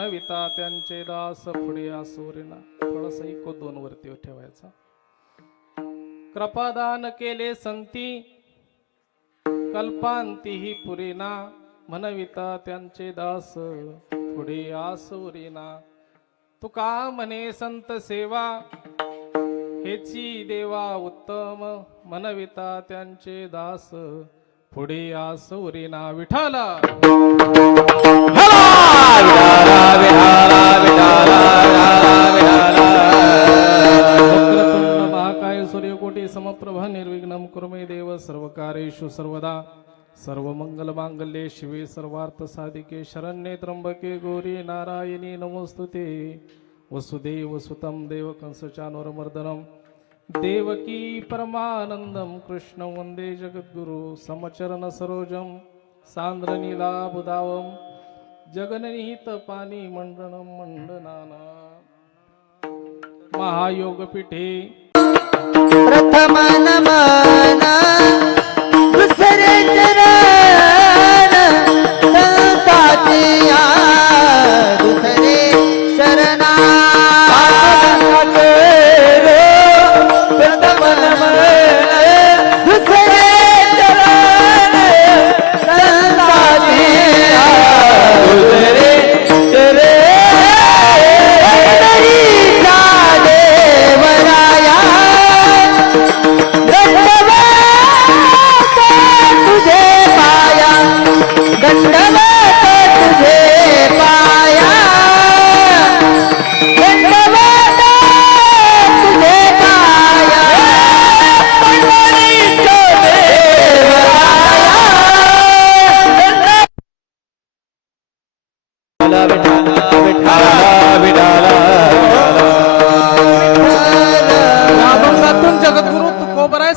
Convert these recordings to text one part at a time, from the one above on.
म्हणविता त्यांचे दास पुढे आसुरीना. थोडस इको 2 वरती ठेवायचा. कृपादान केले संती कल्पांतीही पुरीना. म्हणविता त्यांचे दास पुढे आसुरीना. तुका म्हणे संत सेवा हेची देवा उत्तम. म्हणविता त्यांचे दास पुढे आसुरीना. विठाला महाकाय सूर्यकोटी समप्रभा निर्विघ्नं कुरु मे देव सर्वकार्येषु सर्वदा. सर्वमंगल मांगल्ये शिवे सर्वार्थ साधिके शरण्ये त्र्यंबके गौरी नारायणी नमोस्तुते. वसुदेव सुतं देवकंसचानूरमर्दनं देवकी परमानंदं कृष्णं वंदे जगद्गुरु. समचरण सरोजं सांद्रनीलाबुदावं जगननिहित पाणी मंडनं मंडनाना. महायोगपीठे प्रथम नमन दुसरे चरण संतातिया दुसरे शरणा. प्रथम नमन दुसरे चरण संतातिया दुसरे चरण.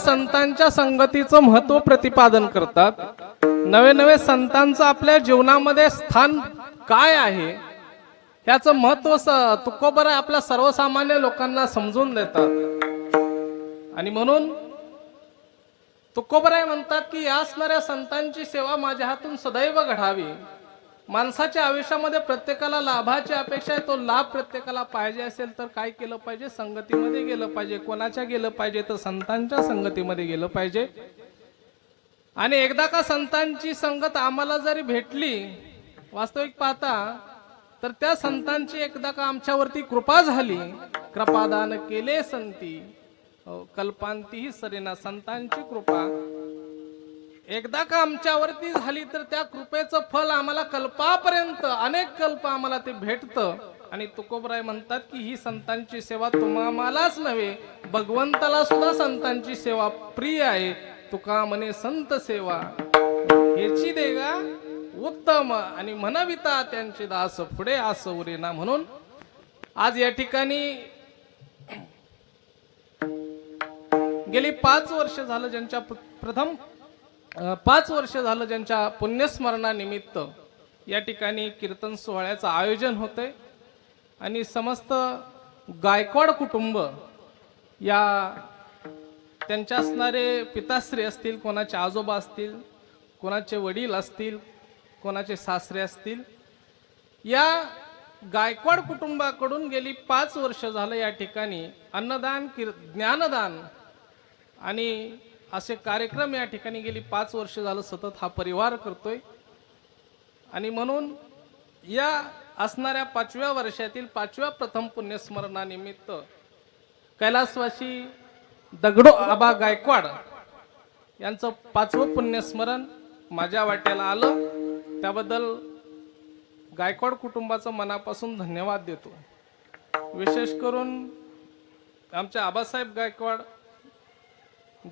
संतांच्या संगतीचं महत्व प्रतिपादन करतात. नवे नवे संतांचं आपल्या जीवनामध्ये स्थान काय आहे याचं महत्व तुकोबराय आपल्या सर्वसामान्य लोकांना समजून देतात. आणि म्हणून तुकोबराय म्हणतात की या असणाऱ्या संतांची सेवा माझ्या हातून सदैव घडावी. माणसाच्या आयुष्यामध्ये प्रत्येकाला लाभाची अपेक्षा आहे. तो लाभ प्रत्येकाला पाहिजे असेल तर काय केलं पाहिजे? संगतीमध्ये गेलं पाहिजे. कोणाच्या गेलं पाहिजे? तर संतांच्या संगतीमध्ये गेलं पाहिजे. आणि एकदा का संतांची संगत आम्हाला जरी भेटली वास्तविक पाहता तर त्या संतांची एकदा का आमच्यावरती कृपा झाली. कृपादान केले संती कल्पांतीही सरेना. संतांची कृपा एकदा का आमच्यावरती झाली तर त्या कृपेचं फल आम्हाला कल्पापर्यंत अनेक कल्प आम्हाला ते भेटतं. आणि तुकोबराय म्हणतात की ही संतांची सेवा तुम्हालाच नव्हे भगवंताला सुद्धा संतांची सेवा प्रिय आहे. तुका म्हणे संत सेवा हेची देगा उत्तम. आणि म्हणविता त्यांचे दास पुढे आसुरीना. म्हणून आज या ठिकाणी गेली 5 वर्ष झालं ज्यांच्या प्रथम 5 वर्ष झालं ज्यांच्या पुण्यस्मरणानिमित्त या ठिकाणी कीर्तन सोहळ्याचं आयोजन होतंय. आणि समस्त गायकवाड कुटुंब या त्यांच्या असणारे पिताश्री असतील, कोणाचे आजोबा असतील, कोणाचे वडील असतील, कोणाचे सासरे असतील, या गायकवाड कुटुंबाकडून गेली 5 वर्ष झालं या ठिकाणी अन्नदान ज्ञानदान आणि असे कार्यक्रम या ठिकाणी गेली 5 वर्ष झालं सतत हा परिवार करतोय. आणि म्हणून या असणाऱ्या 5व्या वर्षातील 5व्या प्रथम पुण्यस्मरणानिमित्त कैलासवासी दगडो आबा गायकवाड यांचं 5वं पुण्यस्मरण माझ्या वाट्याला आलं. त्याबद्दल गायकवाड कुटुंबाचं मनापासून धन्यवाद देतो. विशेष करून आमचे आबासाहेब गायकवाड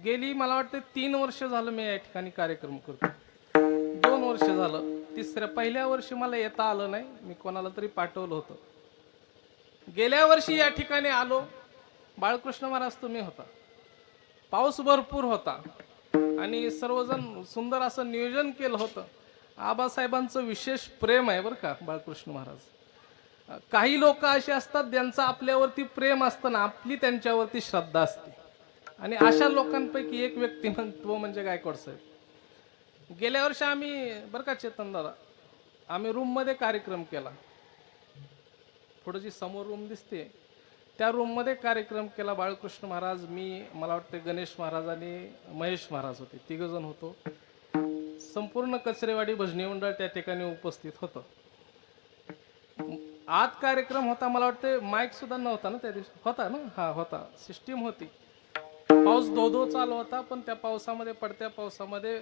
गेली मला वाटतं 3 वर्ष झालं मी या ठिकाणी कार्यक्रम करतो. 2 वर्ष झालं. पहिल्या वर्षी मला येता आलं नाही. मी कोणाला तरी पाठवलं होतं. गेल्या वर्षी या ठिकाणी आलो. बाळकृष्ण महाराज तुम्ही होता. पाऊस भरपूर होता आणि सर्वजण सुंदर असं नियोजन केलं होतं. आबासाहेबांचं विशेष प्रेम आहे बरं का बाळकृष्ण महाराज. काही लोक असे असतात ज्यांचं आपल्यावरती प्रेम असतं ना, आपली त्यांच्यावरती श्रद्धा असते. आणि अशा लोकांपैकी एक व्यक्तिमत्व म्हणजे गायकवाड साहेब. गेल्या वर्षी आम्ही बरं का चेतन दादा आम्ही रूम मध्ये कार्यक्रम केला. पुढे जी समोर रूम दिसते त्या रूममध्ये कार्यक्रम केला. बाळकृष्ण महाराज, मी, मला वाटते गणेश महाराज आणि महेश महाराज होते, तिघजण होतो. संपूर्ण कचरेवाडी भजनी मंडळ त्या ठिकाणी उपस्थित होतं. आत कार्यक्रम होता, मला वाटते माईक सुद्धा नव्हता ना त्या दिवशी, होता ना? हा होता, सिस्टीम होती. पाऊस धो चालू होता, पण त्या पावसामध्ये, पडत्या पावसामध्ये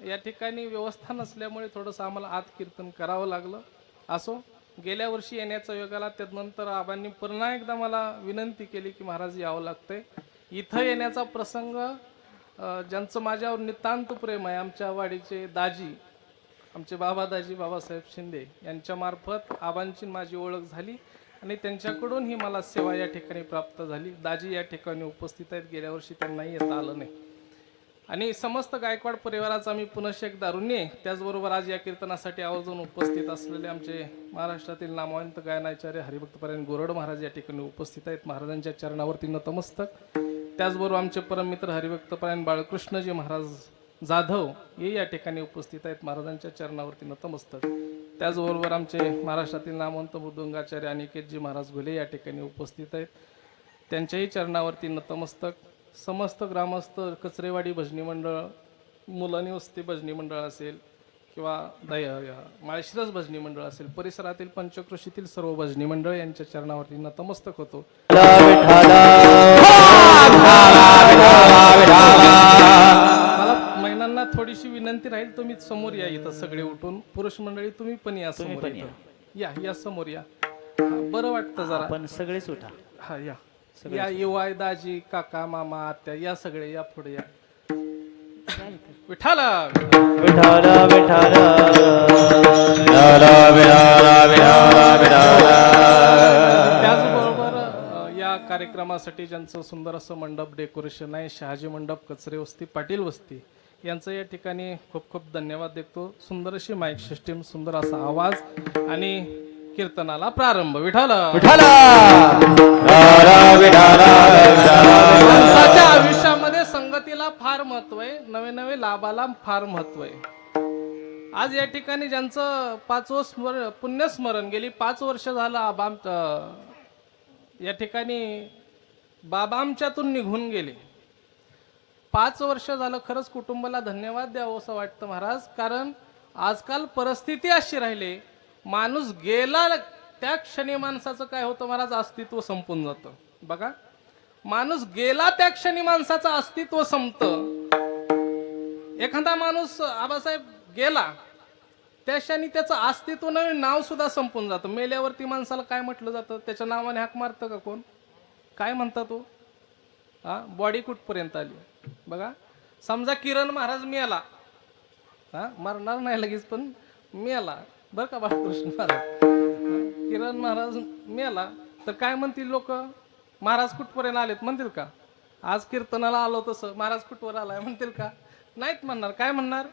या ठिकाणी व्यवस्था नसल्यामुळे थोडंसं आम्हाला आत कीर्तन करावं लागलं. असो, गेल्या वर्षी येण्याचा योग आला, त्यानंतर आबांनी पुन्हा एकदा मला विनंती केली की महाराज यावं लागतंय. इथं येण्याचा प्रसंग ज्यांचं माझ्यावर नितांत प्रेम आहे, आमच्या वाडीचे दाजी, आमचे दाजी बाबासाहेब शिंदे यांच्या मार्फत आबांची माझी ओळख झाली आणि त्यांच्याकडून ही मला सेवा या ठिकाणी प्राप्त झाली. दाजी या ठिकाणी उपस्थित आहेत, गेल्या वर्षी त्यांनाही येता आलं नाही. आणि समस्त गायकवाड परिवाराचा मी पुनश्च एकदा ऋणी. त्याचबरोबर आज या कीर्तनासाठी आवर्जून उपस्थित असलेले आमचे महाराष्ट्रातील नामवंत गायनाचार्य हरिभक्तपरायण गोरड महाराज या ठिकाणी उपस्थित आहेत, महाराजांच्या चरणावरती नतमस्तक. त्याचबरोबर आमचे परममित्र हरिभक्तपरायण बाळकृष्णजी महाराज जाधव हे या ठिकाणी उपस्थित आहेत, महाराजांच्या चरणावरती नतमस्तक. त्याचबरोबर आमचे महाराष्ट्रातील नामवंत मृदुंगाचार्य अनिकेतजी महाराज घुले या ठिकाणी उपस्थित आहेत, त्यांच्याही चरणावरती नतमस्तक. समस्त ग्रामस्थ, कचरेवाडी भजनी मंडळ, मुलानी वस्ती भजनी मंडळ असेल किंवा माळशिरस भजनी मंडळ असेल, परिसरातील पंचक्रोशीतील सर्व भजनी मंडळ यांच्या चरणावरती नतमस्तक होतो. मला महिलांना थोडीशी विनंती राहील, तुम्ही समोर या, इथं सगळे उठून. पुरुष मंडळी तुम्ही पण या समोर, या समोर या, बरं वाटतं जरा. पण सगळेच उठा. हा या या, युवाय, दाजी, काका, मामा, आत्या, या सगळे या, पुढे या. विठाला विठाला विठाला त्याचबरोबर या कार्यक्रमासाठी ज्यांचं सुंदर असं मंडप डेकोरेशन आहे, शहाजी मंडप, कचरे वस्ती, पाटील वस्ती, यांचं या ठिकाणी खूप खूप धन्यवाद देतो. सुंदर अशी माईक सिस्टीम, सुंदर असा आवाज आणि कीर्तनाला प्रारंभ. विठाला माणसाच्या आयुष्यामध्ये संगतीला फार महत्व आहे, नवे नवे लाभाला फार महत्व आहे. आज या ठिकाणी ज्यांचं 5वं पुण्यस्मरण, गेली 5 वर्ष झालं या ठिकाणी बाबा आमच्यातून निघून गेले. 5 वर्ष झालं. खरंच कुटुंबाला धन्यवाद द्यावं असं वाटतं महाराज, कारण आजकाल परिस्थिती अशी राहिली, माणूस गेला त्या क्षणी माणसाचं काय होतं महाराज, अस्तित्व संपून जातं. बघा, माणूस गेला त्या क्षणी माणसाचं अस्तित्व संपतं. एखादा माणूस, आबासाहेब गेला त्या क्षणी त्याचं अस्तित्व नव्हे, नाव सुद्धा संपून जातं. मेल्यावरती माणसाला काय म्हटलं जातं, त्याच्या नावाने हाक मारतं का कोण? काय म्हणता तो? हा, बॉडी कुठपर्यंत आली. बघा, समजा किरण महाराज मेला, हा, मरणार नाही लगेच पण मेला, बरं का बाळकृष्ण महाराज, किरण महाराज मेला तर काय म्हणतील लोक, महाराज कुठपर्यंत आलेत म्हणतील का? आज कीर्तनाला आलो तसं महाराज कुठवर आलाय म्हणतील का? नाहीत म्हणणार. काय म्हणणार?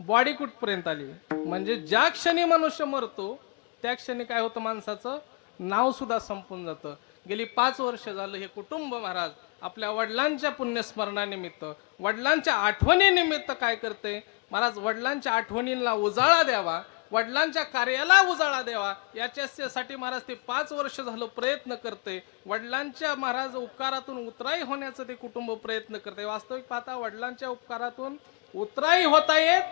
बॉडी कुठपर्यंत आली. म्हणजे ज्या क्षणी मनुष्य मरतो त्या क्षणी काय होतं, माणसाचं नाव सुद्धा संपून जातं. गेली 5 वर्ष झालं हे कुटुंब महाराज आपल्या वडिलांच्या पुण्यस्मरणानिमित्त, वडिलांच्या आठवणीनिमित्त काय करते महाराज, वडिलांच्या आठवणींना उजाळा द्यावा, वडिलांच्या कार्याला उजाळा द्यावा, याच्यासाठी महाराज ते 5 वर्ष झालं प्रयत्न करते. वडिलांच्या महाराज उपकारातून उतराई होण्याचं ते कुटुंब प्रयत्न करते. वास्तविक पाहता वडिलांच्या उपकारातून उतराई होता येत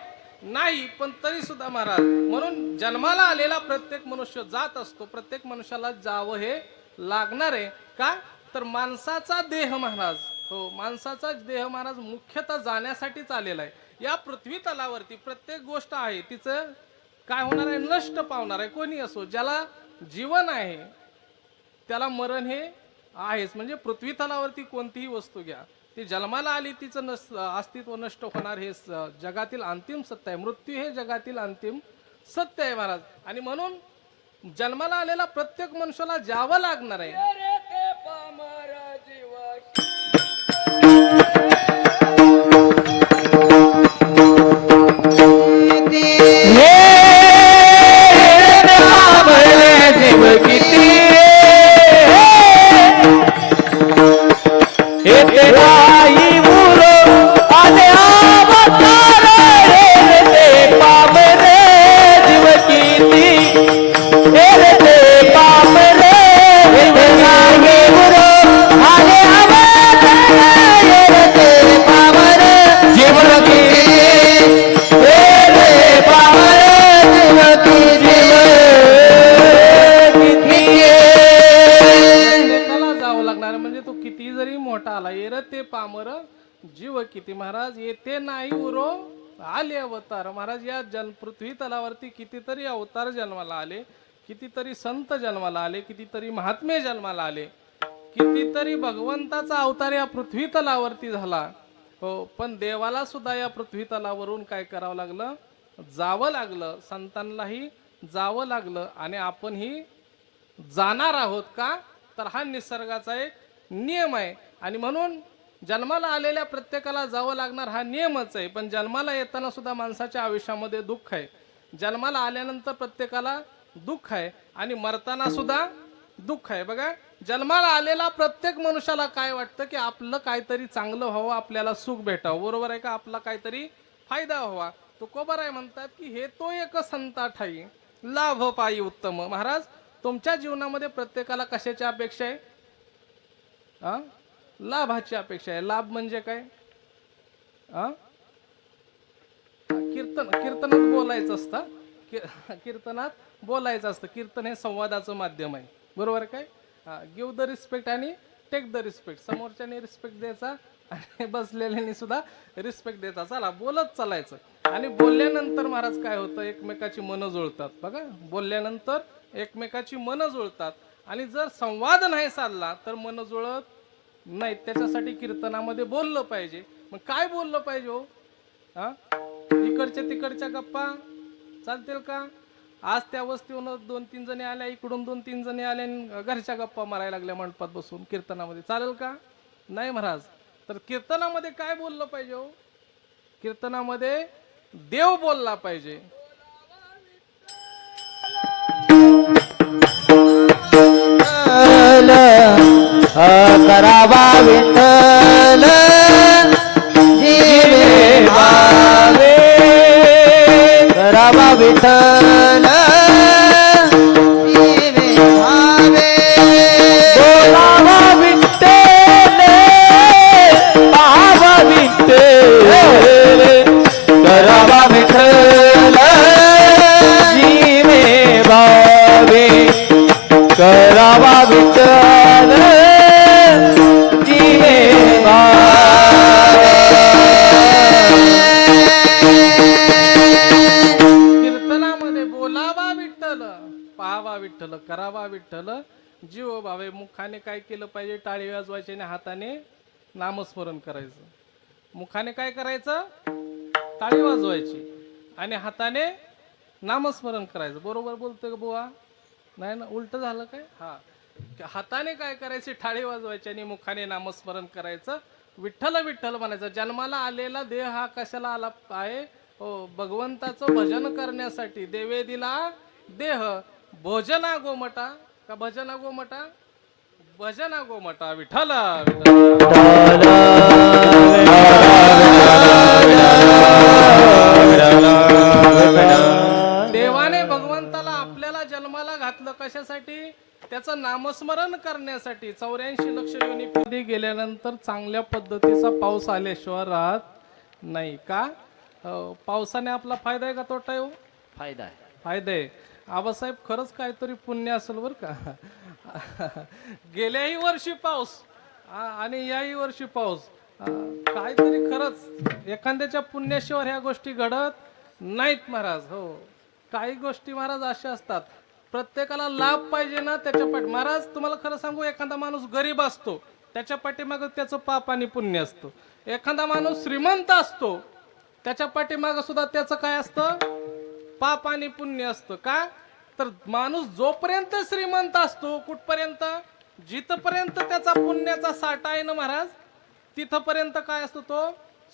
नाही, पण तरी सुद्धा महाराज, म्हणून जन्माला आलेला प्रत्येक मनुष्य जात असतो, प्रत्येक मनुष्याला जावं हे लागणार आहे. का तर माणसाचा देह महाराज, हो, माणसाचा देह महाराज मुख्यतः जाण्यासाठीच आलेला आहे. या पृथ्वी तलावरती प्रत्येक गोष्ट आहे तिचं काय होणार आहे, नष्ट पावणार आहे. कोणी असो, ज्याला जीवन आहे त्याला मरण हे आहेच. म्हणजे पृथ्वी तलावरती कोणतीही वस्तू घ्या, ती जन्माला आली तिचं अस्तित्व नष्ट होणार, हे जगातील अंतिम सत्य आहे. मृत्यू हे जगातील अंतिम सत्य आहे महाराज. आणि म्हणून जन्माला आलेला प्रत्येक मनुष्याला जावं लागणार आहे. पामरे फिरते पामर जीव किती महाराज येते नाही उरो आले अवतार महाराज या पृथ्वी तलावरती कितीतरी अवतार जन्माला आले कितीतरी संत जन्माला आले कितीतरी महात्मे जन्माला आले कितीतरी भगवंताचा अवतार या पृथ्वी तलावरती झाला हो पण देवाला सुद्धा या पृथ्वी तलावरून काय करावं लागलं जावं लागलं संतांनाही जावं लागलं आणि आपणही जाणार आहोत का तर हा निसर्गाचा एक नियम आहे आणि म्हणून जन्माला आलेल्या प्रत्येकाला जावं लागणार हा नियमच आहे पण जन्माला येताना सुद्धा माणसाच्या आयुष्यामध्ये दुःख आहे जन्माला आल्यानंतर प्रत्येकाला दुःख आहे आणि मरताना सुद्धा दुःख आहे बघा जन्माला आलेला प्रत्येक मनुष्याला काय वाटतं की आपलं काहीतरी चांगलं व्हावं आपल्याला सुख भेटावं बरोबर आहे का आपला काहीतरी फायदा व्हावा तुकोबाराय म्हणतात की हे तो एक संता ठाई लाभ पायी उत्तम महाराज तुमच्या जीवनामध्ये प्रत्येकाला कशाची अपेक्षा आहे लाभाची अपेक्षा आहे लाभ म्हणजे काय कीर्तनात बोलायचं असतं कीर्तनात बोलायचं असतं कीर्तन हे संवादाचं माध्यम आहे बरोबर काय गिव्ह द रिस्पेक्ट आणि टेक द रिस्पेक्ट समोरच्याने रिस्पेक्ट द्यायचा आणि बसलेल्याने सुद्धा रिस्पेक्ट द्यायचा चला बोलत चालायचं आणि बोलल्यानंतर महाराज काय होतं एकमेकाची मनं जुळतात बघा बोलल्यानंतर एकमेकाची मनं जुळतात आणि जर संवाद नाही साधला तर मन जुळत नाही त्याच्यासाठी कीर्तनामध्ये बोललं पाहिजे मग काय बोललं पाहिजे हो इकडच्या तिकडच्या गप्पा चालतील का आज त्या वस्तीवरून 2-3 जणी आल्या इकडून 2-3 जणी आल्या घरच्या गप्पा मारायला लागल्या मंडपात बसून कीर्तनामध्ये चालेल का नाही महाराज तर कीर्तनामध्ये काय बोललं पाहिजे हो कीर्तनामध्ये देव बोलला पाहिजे करावा विठ्ठल जीवे भावे करावा विठ्ठल जीवे भावे बोलावा विठ्ठल पाहावा विठ्ठल करावा विठ्ठल जीवे भावे करावा विठ्ठल करावा विठ्ठल जीव भावे मुखाने काय केलं पाहिजे टाळी वाजवायची आणि हाताने नामस्मरण करायचं मुखाने काय करायचं टाळी वाजवायची आणि हाताने नामस्मरण करायचं बरोबर बोलतोय का बुवा नाही ना उलट झालं काय हाताने काय करायचे टाळी वाजवायची आणि मुखाने नामस्मरण करायचं विठ्ठल विठ्ठल म्हणायचं जन्माला आलेला देह हा कशाला आला आहे भगवंताचं भजन करण्यासाठी देवे दिला देह भोजना गोमटा का भजना गोमटा भजना गोमटा विठ्ठल देवाने भगवंताला आपल्याला जन्माला घातलं कशासाठी त्याचं नामस्मरण करण्यासाठी 84 लक्ष योनी गेल्यानंतर चांगल्या पद्धतीचा पाऊस आल्याशिवाय राहत नाही का पावसाने आपला फायदा आहे का तोटा आहे फायदा आहे फायदा आहे आबासाहेब खरंच काहीतरी पुण्य असेल बर का गेल्याही वर्षी पाऊस आणि याही वर्षी पाऊस काहीतरी खरंच एखाद्याच्या पुण्याशिवाय ह्या गोष्टी घडत नाहीत महाराज हो काही गोष्टी महाराज अशा असतात प्रत्येकाला लाभ पाहिजे ना त्याच्या महाराज तुम्हाला खरं सांगू एखादा माणूस गरीब असतो त्याच्या पाठीमागं त्याचं पाप आणि पुण्य असतं एखादा माणूस श्रीमंत असतो त्याच्या पाठीमागं सुद्धा त्याचं काय असतं पाप आणि पुण्य असतं का तर माणूस जोपर्यंत श्रीमंत असतो कुठपर्यंत जिथपर्यंत त्याचा पुण्याचा साठा आहे ना महाराज तिथपर्यंत काय असतो तो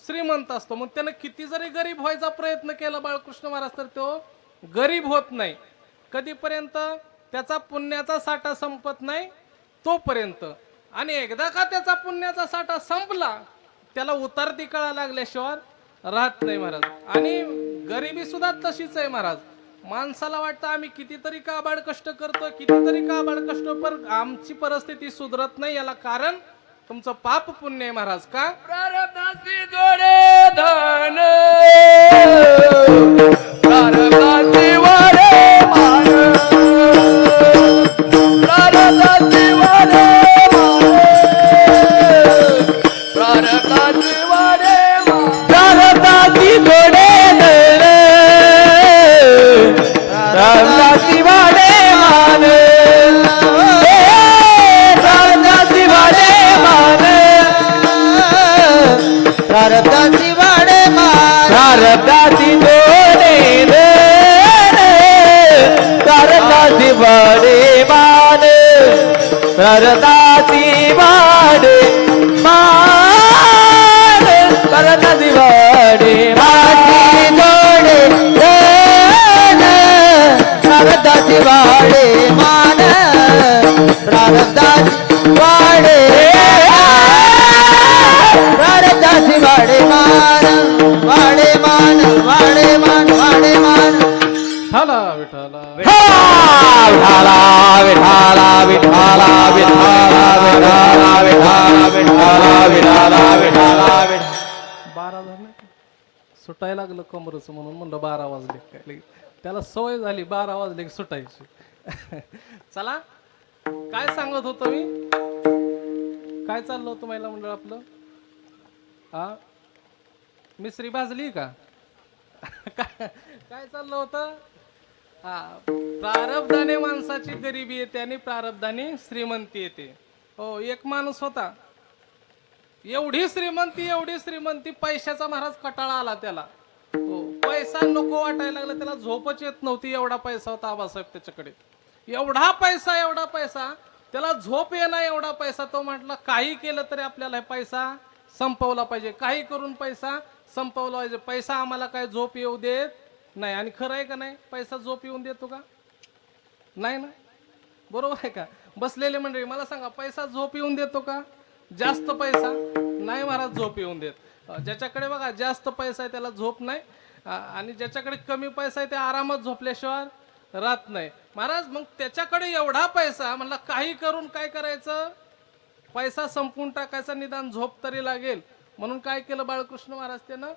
श्रीमंत असतो मग त्यानं किती जरी गरीब व्हायचा प्रयत्न केला बाळकृष्ण महाराज तर तो गरीब होत नाही कधीपर्यंत त्याचा पुण्याचा साठा संपत नाही तोपर्यंत आणि एकदा का त्याचा पुण्याचा साठा संपला त्याला उतरती कळा लागल्याशिवाय राहत नाही महाराज आणि गरिबी सुद्धा तशीच आहे महाराज माणसाला वाटतं आम्ही कितीतरी काबाड कष्ट करतो कितीतरी काबाड कष्ट पण आमची परिस्थिती सुधरत नाही याला कारण तुमचं पाप पुण्य आहे महाराज का प्रारब्धाची जोडे धन प्रारब्धाची वाडे मान प्रारब्धाची वाडे मान वाडे मान करताची वाडे मान करताची वाडे माती जोडे धन करताची वाडे मान प्रारब्धाची वाडे प्रारब्धाची वाडे मान वाडे मान वाडे मान वाडे मान ठाला विठाला विठाला विठाला विठाला विठाला विठाला विठाला विठाला विठाला विठाला 12 झाले सुटायला लागलं कमरच म्हणून म्हणलं 12 वाजले काय त्याला सवय झाली 12 वाजले की सुटायची चला काय सांगत होतो मी काय चाललं होतं महिला मंडळ आपलं हा मिसरी भाजली का काय चाललं होतं हा प्रारब्धाने माणसाची गरिबी येते आणि प्रारब्धाने श्रीमंती येते हो एक माणूस होता एवढी श्रीमंती पैशाचा महाराज कटाळा आला त्याला हो पैसा नको वाटायला लागला त्याला झोपच येत नव्हती एवढा पैसा होता आबासाहेब त्याच्याकडे एवढा पैसा त्याला झोप येणार एवढा पैसा तो म्हटला काही केलं तरी आपल्याला पैसा संपवला पाहिजे काही करून पैसा संपवला पाहिजे पैसा आम्हाला काय झोप येऊ देत नाही आणि खरं आहे का नाही पैसा झोप येऊन देतो का नाही ना बरोबर आहे का बसलेले मंडळी मला सांगा पैसा झोप येऊन देतो का जास्त पैसा नाही महाराज झोप येऊन देत ज्याच्याकडे बघा जास्त पैसा आहे त्याला झोप नाही आणि ज्याच्याकडे कमी पैसा आहे ते आरामात झोपल्याशिवाय राहत नाही महाराज मग त्याच्याकडे एवढा पैसा म्हणला काही करून काय करायचं पैसा संपून टाकायचा निदान झोप तरी लागेल म्हणून काय केलं बाळकृष्ण महाराज त्यानं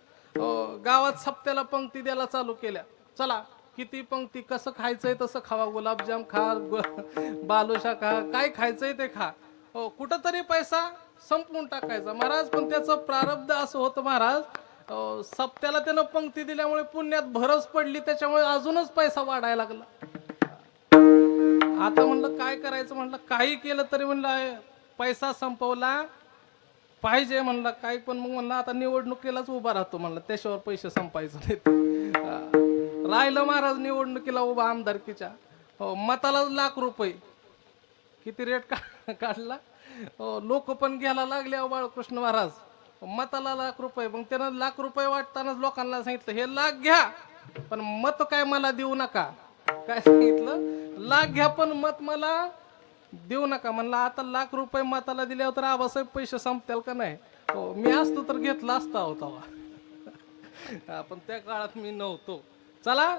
गावात सप्त्याला पंक्ती द्यायला चालू केल्या चला किती पंक्ती कसं खायचंय तसं खावा गुलाबजाम खा बालुशा खा काय खायचंय ते खा हो कुठंतरी पैसा संपून टाकायचा महाराज पण त्याचं प्रारब्ध असं होतं महाराज सप्त्याला त्यानं पंक्ती दिल्यामुळे पुण्यात भरच पडली त्याच्यामुळे अजूनच पैसा वाढायला लागला आता म्हणलं काय करायचं म्हणलं काही केलं तरी म्हणलं पैसा संपवला पाहिजे म्हणलं काही पण मग म्हणलं आता निवडणुकीलाच उभा राहतो म्हणलं त्याच्यावर पैसे संपायचं नाही राहिलं महाराज निवडणुकीला उभा आमदारकीच्या हो मताला ₹1,00,000 किती रेट काढला लोक पण घ्यायला लागले बाळकृष्ण महाराज मताला ₹1,00,000 मग त्यानं ₹1,00,000 वाटतानाच लोकांना सांगितलं हे लाख घ्या पण मत काय मला देऊ नका काय सांगितलं लाख घ्या पण मत मला देऊ नका म्हणलं आता ₹1,00,000 मताला दिल्यावर तर आबासाहेब पैसे संपतील का नाही हो मी असतो तर घेतला असता होता पण त्या काळात मी नव्हतो चला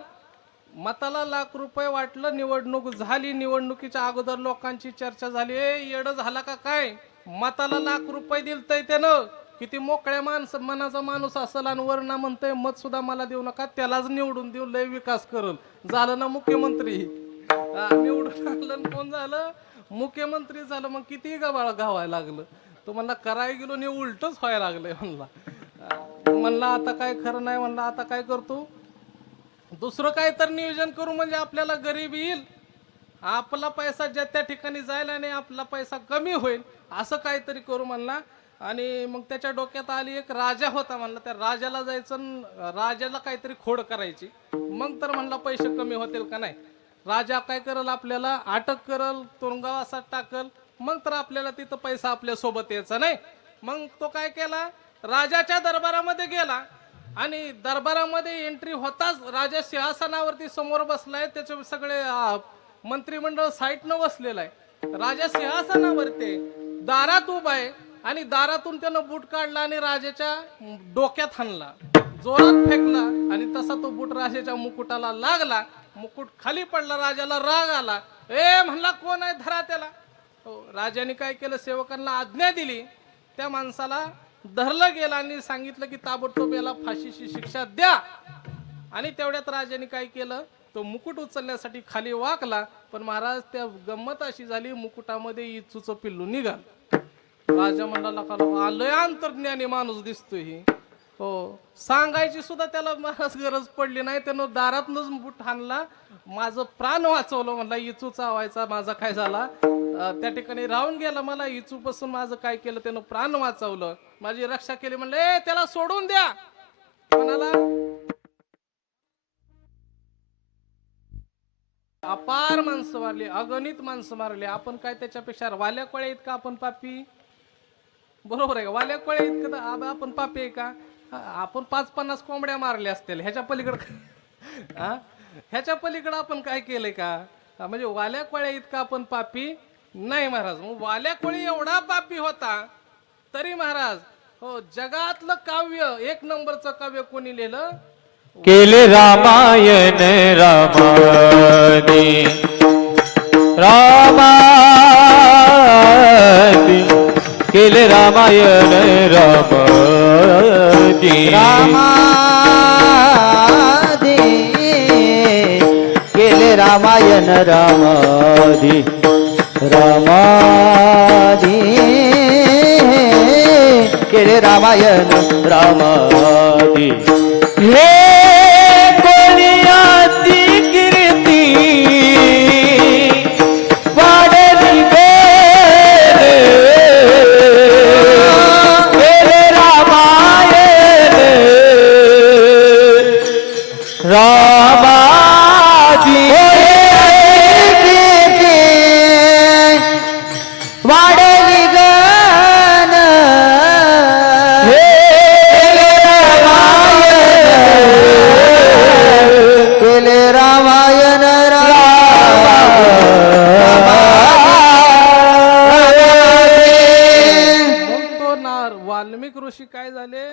मताला ₹1,00,000 वाटलं निवडणूक झाली निवडणुकीच्या अगोदर लोकांची चर्चा झाली येडं झाला का काय मताला ₹1,00,000 दिलतय त्यानं किती मोकळ्या मनाचा माणूस असेल आणि वरना म्हणतोय मत सुद्धा मला देऊ नका त्यालाच निवडून देऊ लय विकास करल झालं ना मुख्यमंत्री निवडून आणलं कोण झालं मुख्यमंत्री झालं मग किती गबाळ गावायला लागलं तो म्हणला करायला गेलो आणि उलटच व्हायला लागलंय म्हणला आता काय खरं नाही म्हणला आता काय करतो दुसरं काय तर नियोजन करू म्हणजे आपल्याला गरीबी येईल आपला पैसा ज्या त्या ठिकाणी जायला नाही आपला पैसा कमी होईल असं काहीतरी करू म्हणला आणि मग त्याच्या डोक्यात आली एक राजा होता म्हणला त्या राजाला जायचं राजाला काहीतरी खोड करायची मग तर म्हणला पैसे कमी होतील का नाही राजा काय करल आपल्याला अटक करल तुरुंगवासात टाकल मग तर आपल्याला तिथं पैसा आपल्या सोबत यायचा नाही मग तो काय केला राजाच्या दरबारामध्ये गेला आणि दरबारामध्ये एंट्री होताच राजा सिंहासनावरती समोर बसलाय त्याचे सगळे मंत्रिमंडळ साईडनं बसलेलं आहे राजा सिंहासनावरती दारात उभा आहे आणि दारातून त्यानं बूट काढला आणि राजाच्या डोक्यात हाणला जोरात फेकला आणि तसा तो बूट राजाच्या मुकुटाला लागला मुकुट खाली पडला राजाला राग आला म्हणला कोण आहे धरा त्याला राजाने काय केलं सेवकांना आज्ञा दिली त्या माणसाला धरलं गेलं आणि सांगितलं की ताबडतोब याला फाशीची शिक्षा द्या आणि तेवढ्यात राजाने काय केलं तो मुकुट उचलण्यासाठी खाली वाकला पण महाराज त्या गंमत अशी झाली मुकुटामध्ये इचूचं पिल्लू निघाल राजा म्हणला लय अंतर्ज्ञानी माणूस दिसतोय ही हो सांगायची सुद्धा त्याला महाराज गरज पडली नाही त्यानं दारातनच बूट हाणला माझं प्राण वाचवलं म्हणला इचू चावायचा माझा काय झाला त्या ठिकाणी राहून गेला मला इचू पासून माझं काय केलं त्यानं प्राण वाचवलं माझी रक्षा केली म्हणलं त्याला सोडून द्या म्हणाला अपार माणसं मारली, अगणित माणसं मारली. आपण काय त्याच्यापेक्षा वाल्या कोळ्या इतका आपण पापी? बरोबर आहे का? वाल्या कोळ्या इतकं तर आपण पापी आहे का? आपण 5-50 कोंबड्या मारल्या असतील, ह्याच्या पलीकडे ह्याच्या पलीकडे आपण काय केलंय का? म्हणजे वाल्या कोळ्या इतका आपण पापी नाही महाराज. मग वाल्या कोळी एवढा पापी होता तरी महाराज, हो, जगातलं काव्य 1 नंबरचं काव्य कोणी लिहिलं? केले रामायण रामानी रामानी केले रामायण रामानी रामादी केले रामायण रामादी रामादी केले रामायण रामादी हे कोणियाची कीर्ती वाढली गेले केले रामायण रामादी वाढली गण केले रामायण म्हणतो नार वाल्मिक ऋषी काय झाले?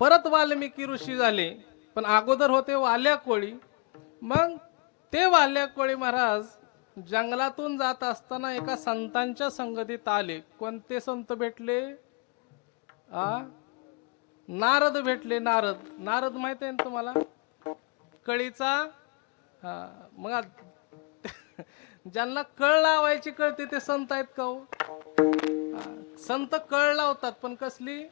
परत वाल्मिकी ऋषी झाले, पण अगोदर होते वाल्या कोळी. मग ते वाल्या कोळी महाराज जंगलातून जात असताना एका संतांच्या संगतीत आले. कोणते संत भेटले? नारद भेटले. नारद माहित आहे ना तुम्हाला? कळीचा मग ज्यांना कळ लावायची कळते ते संत आहेत का हो? संत कळ लावतात, पण कसली?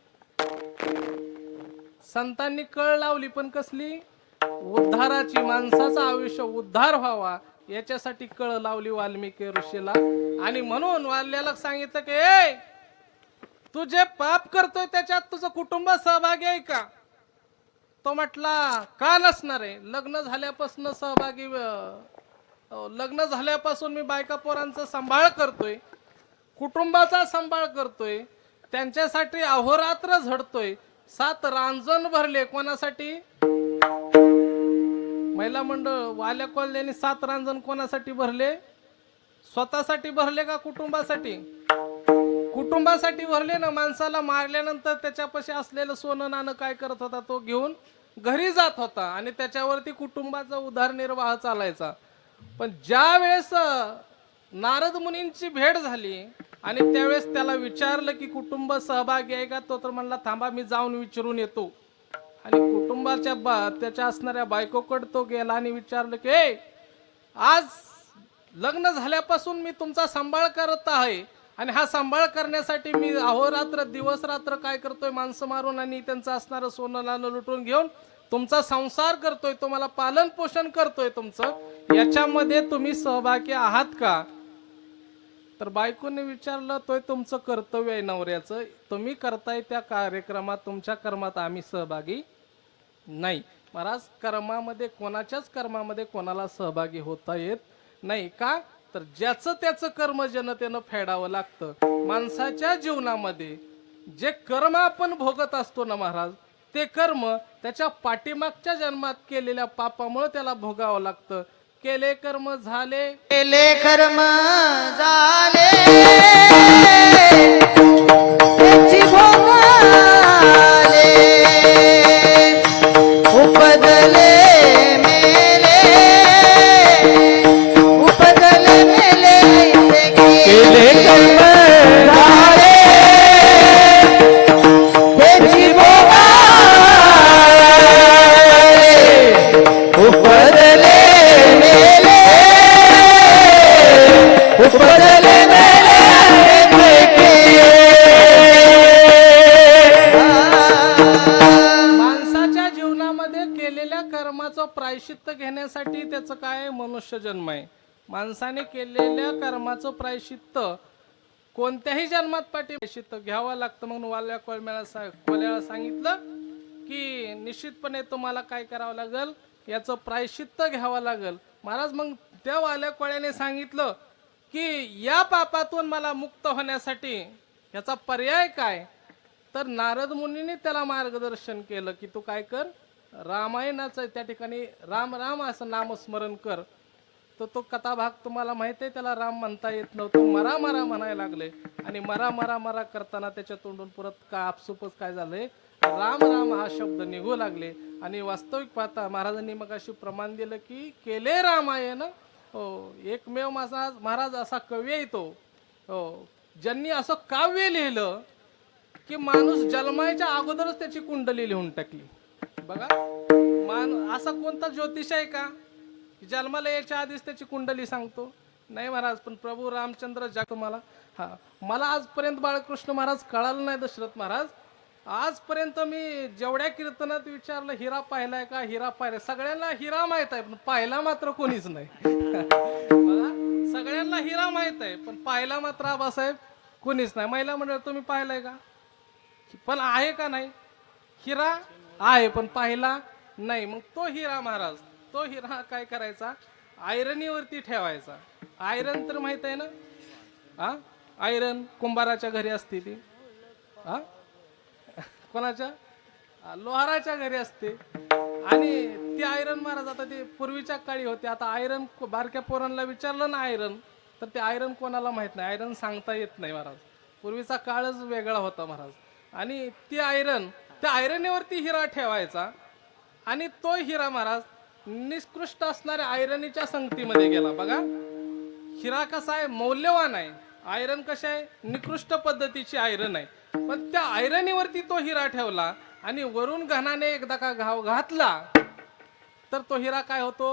संतांनी कळ लावली पण कसली? उद्धाराची. माणसाचं आयुष्य उद्धार व्हावा याच्यासाठी कळ लावली वाल्मिकी ऋषीला. आणि म्हणून वाल्याला सांगितलं की ए, तू जे पाप करतोय त्याच्यात तुझं कुटुंब सहभागी आहे का? तो म्हटला का नसणार आहे? लग्न झाल्यापासून सहभागी, लग्न झाल्यापासून मी बायका पोरांचा सांभाळ करतोय, कुटुंबाचा सांभाळ करतोय, त्यांच्यासाठी अहोरात्र झडतोय. 7 रांजण भरले. कोणासाठी? महिला मंडळ वाल्या कोल्ह्यांनी 7 रांजण कोणासाठी भरले? स्वतःसाठी भरले का कुटुंबासाठी? कुटुंबासाठी भरले ना. माणसाला मारल्यानंतर त्याच्यापाशी असलेलं सोनं नाणं काय करत होता? तो घेऊन घरी जात होता आणि त्याच्यावरती कुटुंबाचा उदरनिर्वाह चालायचा. पण ज्या वेळेस नारद मुनींची भेट झाली आणि त्यावेळेस त्याला विचारलं की कुटुंब सहभागी आहे का? तो तर म्हणला थांबा मी जाऊन विचारून येतो. आणि कुटुंबाच्या त्याच्या असणाऱ्या बायकोकडे तो गेला आणि विचारलं की आज लग्न झाल्यापासून मी तुमचा सांभाळ करत आहे आणि हा सांभाळ करण्यासाठी मी अहोरात्र दिवस रात्र काय करतोय? माणसं मारून आणि त्यांचं असणारं सोनं नाणं लुटून घेऊन तुमचा संसार करतोय, तुम्हाला पालन पोषण करतोय तुमचं, याच्यामध्ये तुम्ही सहभागी आहात का? तर बायकोने विचारलं, तोय तुमचं कर्तव्य आहे नवऱ्याचं, तुम्ही करताय त्या कार्यक्रमात, तुमच्या कर्मात आम्ही सहभागी नाही. महाराज, कर्मामध्ये कोणाच्याच कर्मामध्ये कोणाला सहभागी होता येत नाही. का? तर ज्याचं त्याचं कर्म जनतेनं फेडावं लागतं. माणसाच्या जीवनामध्ये जे कर्म आपण भोगत असतो ना महाराज, ते कर्म त्याच्या पाठीमागच्या जन्मात केलेल्या पापामुळे त्याला भोगावं लागतं. केले कर्म झाले, केले कर्म झाले त्याची भोगाले, उपजले मेले, उपजले मेले, केले कर्म झाले त्याची भोगाले, उपजले मेले, उपजले मेले, माणसाच्या जीवनामध्ये केलेल्या कर्माचं प्रायश्चित्त घेण्यासाठी त्याचं काय? मनुष्य जन्म आहे. माणसाने केलेल्या कर्माचं प्रायश्चित्त कोणत्याही जन्मात प्रायश्चित्त घ्यावं लागतं. म्हणून वाल्या कोल्याला सांगितलं की निश्चितपणे तुम्हाला काय करावं लागेल? याचं प्रायश्चित्त घ्यावं लागेल. महाराज मग त्या वाल्या कोळ्याने सांगितलं की या पापातून मला मुक्त होण्यासाठी याचा पर्याय काय. तर नारद मुनीने त्याला मार्गदर्शन केलं की तू काय कर, रामायणाचं त्या ठिकाणी राम राम असं नामस्मरण कर. तर तो कथाभाग तुम्हाला माहिती आहे, त्याला राम म्हणता येत नव्हतं, मरा मरा म्हणायला लागले. आणि मरा मरा मरा करताना त्याच्या तोंडून परत का आपसुपच काय झालंय, राम राम हा शब्द निघू लागले. आणि वास्तविक पाहता महाराजांनी मग अशी प्रमाण दिलं की केले रामायण. हो, एकमेव माझा महाराज असा कवी आहे तो, हो, ज्यांनी असं काव्य लिहिलं की माणूस जन्मायच्या अगोदरच त्याची कुंडली लिहून टाकली. बघा, असा कोणता ज्योतिष आहे का जन्माला याच्या आधीच त्याची कुंडली सांगतो? नाही महाराज. पण प्रभू रामचंद्र जग मला, हा, मला आजपर्यंत बाळकृष्ण महाराज कळालं नाही दशरथ महाराज. आजपर्यंत मी जेवढ्या कीर्तनात विचारलं हिरा पाहिलाय का, हिरा पाहिलाय, सगळ्यांना हिरा माहित आहे पण पाहिला मात्र कोणीच नाही. बघा, सगळ्यांना हिरा माहित आहे पण पाहिला मात्र आबासाहेब कोणीच नाही. महिला मंडळ तुम्ही पाहिलाय का? पण आहे का नाही? हिरा आहे पण पाहिला नाही. मग तो हिरा महाराज, तो हिरा काय करायचा, आयरनीवरती ठेवायचा. आयरन तर माहित आहे ना, हा, आयरन कुंभाराच्या घरी असते ती, हा, कोणाच्या, लोहाराच्या घरी असते. आणि ती आयरन महाराज आता ते पूर्वीच्या काळी होते. आता आयरन बारक्या पोरांना विचारलं ना आयरन, तर ते आयरन कोणाला माहित नाही, आयरन सांगता येत नाही महाराज. पूर्वीचा काळच वेगळा होता महाराज. आणि ती आयरन, त्या आयरनीवरती हिरा ठेवायचा. आणि तो हिरा महाराज निकृष्ट असणाऱ्या आयरनीच्या संगतीमध्ये गेला. बघा, हिरा कसा आहे, मौल्यवान आहे. आयरन कशा आहे, निकृष्ट पद्धतीची आयरन आहे. पण त्या आयरनीवरती तो हिरा ठेवला आणि वरून घणाने एकदा का घाव घातला तर तो हिरा काय होतो,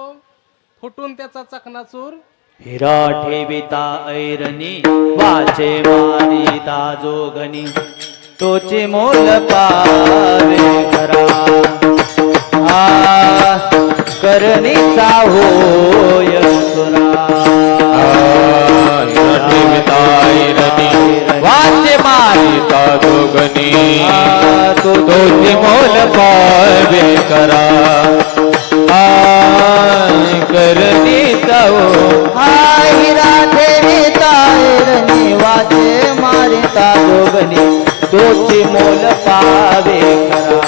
फुटून त्याचा चकनाचूर. हिरा ठेविता ऐरणी वाचे मारिता जोगणी तोचे मोल पावे खरा करणीचा होय सुरा. वाचे मारिता जोगणी तोचे मोल पावे करा करणीचा हिरा ठेविता ऐरणी वाचे मारिता जोगणी तोचे मोल पावे खरा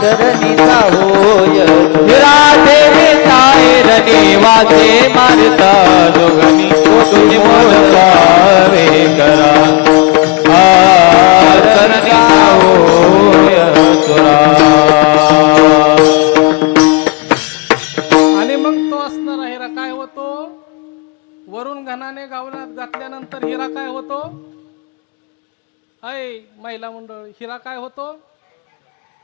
करणीचा होय. हिरा ठेविता ऐरणी वाचे मारिता जोगणी तोचे मोल पावे करा करणीचा होय सुरा. आणि मग तो असणारा हिरा काय होतो, वरून घनाने गावण्यात घातल्यानंतर हिरा काय होतो, ऐ महिला मंडळ, हिरा काय होतो,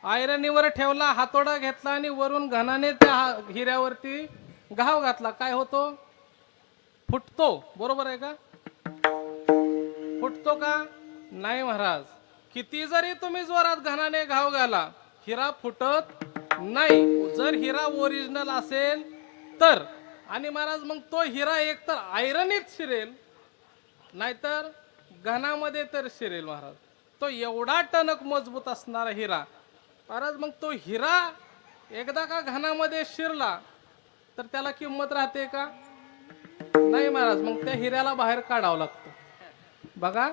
आयरनीवर ठेवला, हातोडा घेतला आणि वरून घनाने त्या हिऱ्यावरती घाव घातला, काय होतो, फुटतो. बरोबर आहे का? फुटतो का? नाही महाराज. किती जरी तुम्ही जोरात घनाने घाव घाला, हिरा फुटत नाही. जर हिरा ओरिजिनल असेल तर. आणि महाराज मग तो हिरा एकतर आयरनीत शिरेल नाहीतर घनामध्ये तर शिरेल महाराज. तो एवढा टणक मजबूत असणारा हिरा महाराज, मग तो हिरा एकदा का घनामध्ये शिरला तर त्याला किंमत राहते का? नाही महाराज. मग त्या हिऱ्याला बाहेर काढावं लागतं. बघा,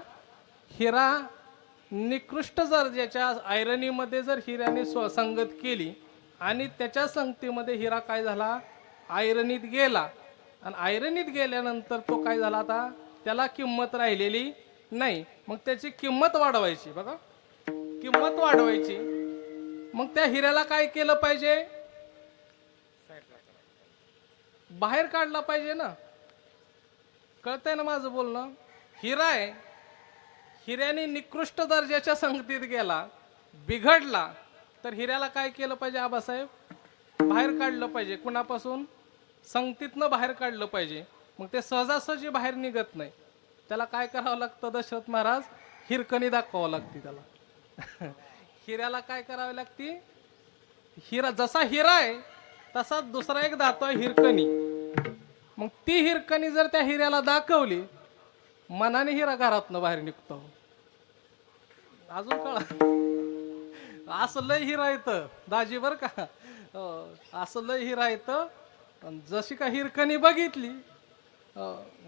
हिरा निकृष्ट जर ज्याच्या आयरनीमध्ये जर हिऱ्याने संगत केली आणि त्याच्या संगतीमध्ये हिरा काय झाला, आयरनीत गेला. आणि आयरनीत गेल्यानंतर तो काय झाला, आता त्याला किंमत राहिलेली नाही. मग त्याची किंमत वाढवायची. बघा, किंमत वाढवायची. मग त्या हिऱ्याला काय केलं पाहिजे, बाहेर काढला पाहिजे ना. कळतंय ना माझं बोलणं? हिरा आहे, हिऱ्याने निकृष्ट दर्जाच्या संगतीत गेला, बिघडला, तर हिऱ्याला काय केलं पाहिजे आबासाहेब, बाहेर काढलं पाहिजे. कुणापासून? संगतीतनं बाहेर काढलं पाहिजे. मग ते सहजासहजी बाहेर निघत नाही. त्याला काय करावं लागतं दशरथ महाराज, हिरकणी दाखवावं लागते त्याला. हिऱ्याला काय करावी लागते, हिरा जसा हिरा आहे तसाच दुसरा एक धातू आहे हिरकणी. मग ती हिरकणी जर त्या हिऱ्याला दाखवली, मनाने हिरा घरातनं बाहेर निघतो. अजून कळा, असं लय हिरा येतं दाजी बर का. असं लय हिरा येतं. जशी का हिरकणी बघितली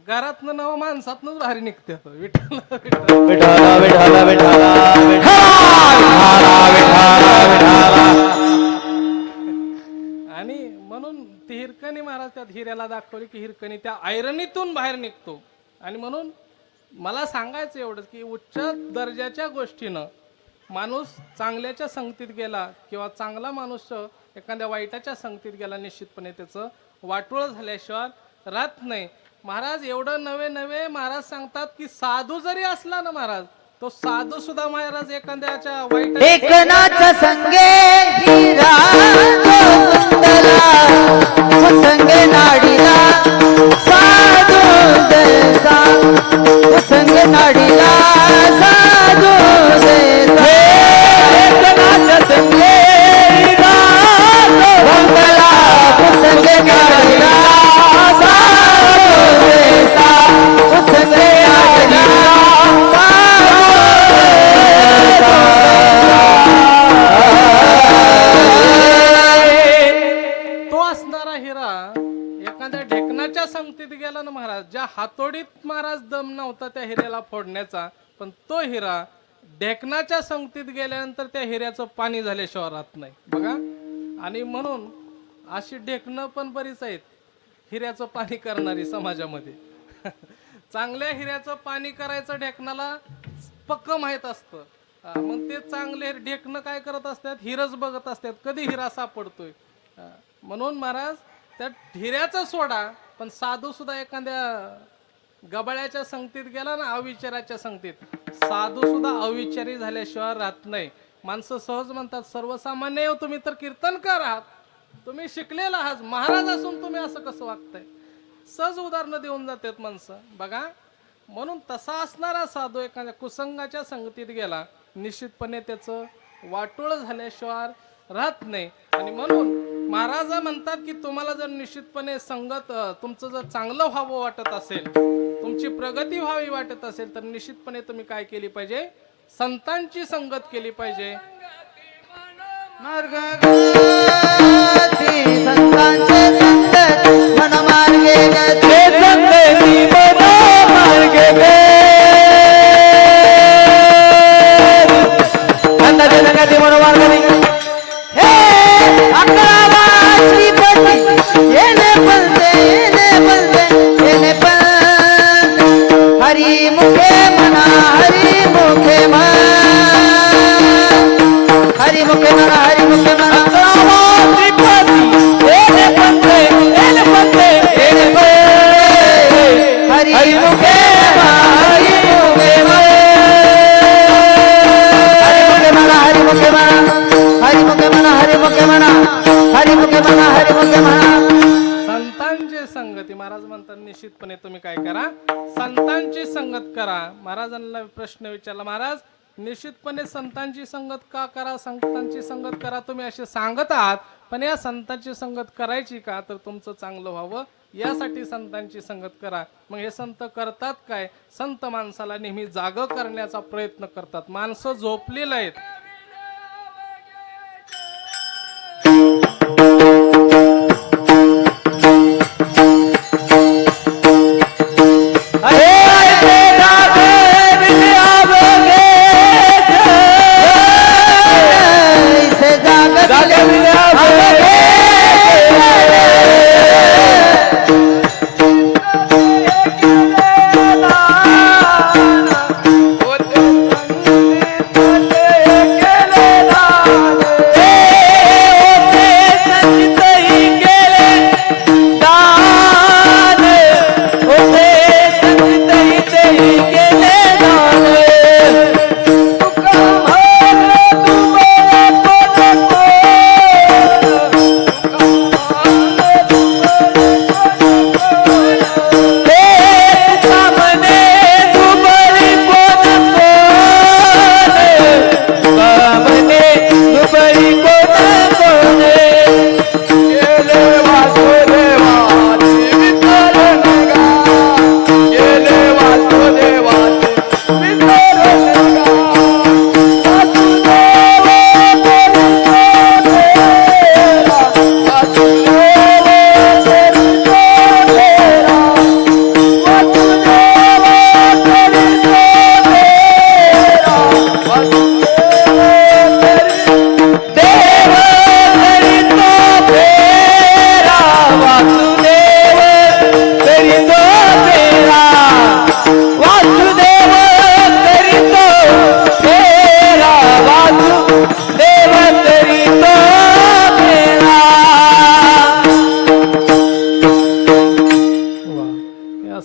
घरातनं नव माणसातनच बाहेर निघते. विठ्ठल विठ्ठल. विठाला विठाला विठाला विठाला. आणि म्हणून ती हिरकणी महाराज त्यात हिऱ्याला दाखवली की हिरकणी त्या ऐरणीतून बाहेर निघतो. आणि म्हणून मला सांगायचं एवढंच की उच्च दर्जाच्या गोष्टीनं माणूस चांगल्याच्या संगतीत गेला किंवा चांगला माणूस एखाद्या वाईटाच्या संगतीत गेला निश्चितपणे त्याचं वाटोळ झाल्याशिवाय राहत नाही. महाराज एवढं नवे नवे महाराज सांगतात की साधू जरी असला ना महाराज तो साधू सुद्धा महाराज एखाद्याच्या वाईट एकनाथ संगे हिरा गोंधला संगे नाडीला साधू जैसा संगे नाडीला साधू जैसा एकनाथ संगे हिरा गोंधला संगे नाडीला साधू जैसा संगे नाडीला ढेकणाच्या संगतीत गेला ना महाराज. ज्या हातोडीत महाराज दम नव्हता त्या हिऱ्याला फोडण्याचा पण तो हिरा ढेकणाच्या संगतीत गेल्यानंतर त्या हिऱ्याचं पाणी झाल्याशिवाय राहत नाही बघा. आणि म्हणून अशी ढेकणं पण बरीच आहेत हिऱ्याचं पाणी करणारी समाजामध्ये. चांगल्या हिऱ्याचं पाणी करायचं ढेकणाला पक्क माहित असतं. मग ते चांगले ढेकणं काय करत असतात हिरच बघत असतात कधी हिरा सापडतोय. म्हणून महाराज त्या हिऱ्याचा सोडा पण साधू सुद्धा एखाद्या गबाळ्याच्या संगतीत गेला ना अविचाराच्या संगतीत साधू सुद्धा अविचारी झाल्याशिवाय राहत नाही. माणसं सहज म्हणतात सर्वसामान्य हो तुम्ही तर कीर्तनकार आहात तुम्ही शिकलेला आहात महाराज असून तुम्ही असं कसं वागताय. सहज उदाहरणं देऊन जातात माणसं बघा. म्हणून तसा असणारा साधू एखाद्या कुसंगाच्या संगतीत गेला निश्चितपणे त्याचं वाटोळ झाल्याशिवाय राहत नाही. आणि म्हणून महाराज म्हणतात की तुम्हाला जर निश्चितपणे संगत तुमचं जर चांगलं व्हावं वाटत असेल तुमची प्रगती व्हावी वाटत असेल तर निश्चितपणे तुम्ही काय केली पाहिजे संतांची संगत केली पाहिजे. संतांचे संगत मन मार्गे गते संगती मन मार्गे गे. संतांची संगती मन मार्गे गे. हरी मुखे मना हरी मुखे मन हरी मुखे मना हरी मुखे मना हरी मुखे मना हरी मुखे मना हरी मुखे मना हरी मुखे मना हरी मुखे मना हरी मुखे मना. संतांची संगती महाराज म्हणतात निश्चितपणे तुम्ही काय करा संतांची संगत करा. महाराजांना प्रश्न विचारला महाराज निश्चितपणे संतांची संगत का करा संतांची संगत करा तुम्ही असे सांगत आहात पण या संतांची संगत करायची का तर तुमचं चांगलं व्हावं यासाठी संतांची संगत करा. मग हे संत करतात काय संत माणसाला नेहमी जाग करण्याचा प्रयत्न करतात. माणसं झोपलेली आहेत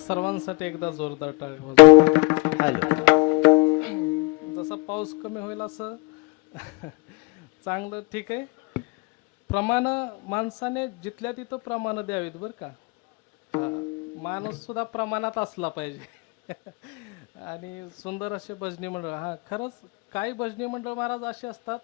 सर्वांसाठी एकदा जोरदार टाळी वाजवा. हॅलो जसा पाऊस कमी होईल असं चांगलं ठीक आहे. प्रमाण माणसाने जिथल्या तिथं प्रमाण द्यावीत बरं का. माणूस सुद्धा प्रमाणात असला पाहिजे. आणि सुंदर असे भजनी मंडळ, हा खरंच काही भजनी मंडळ महाराज असे असतात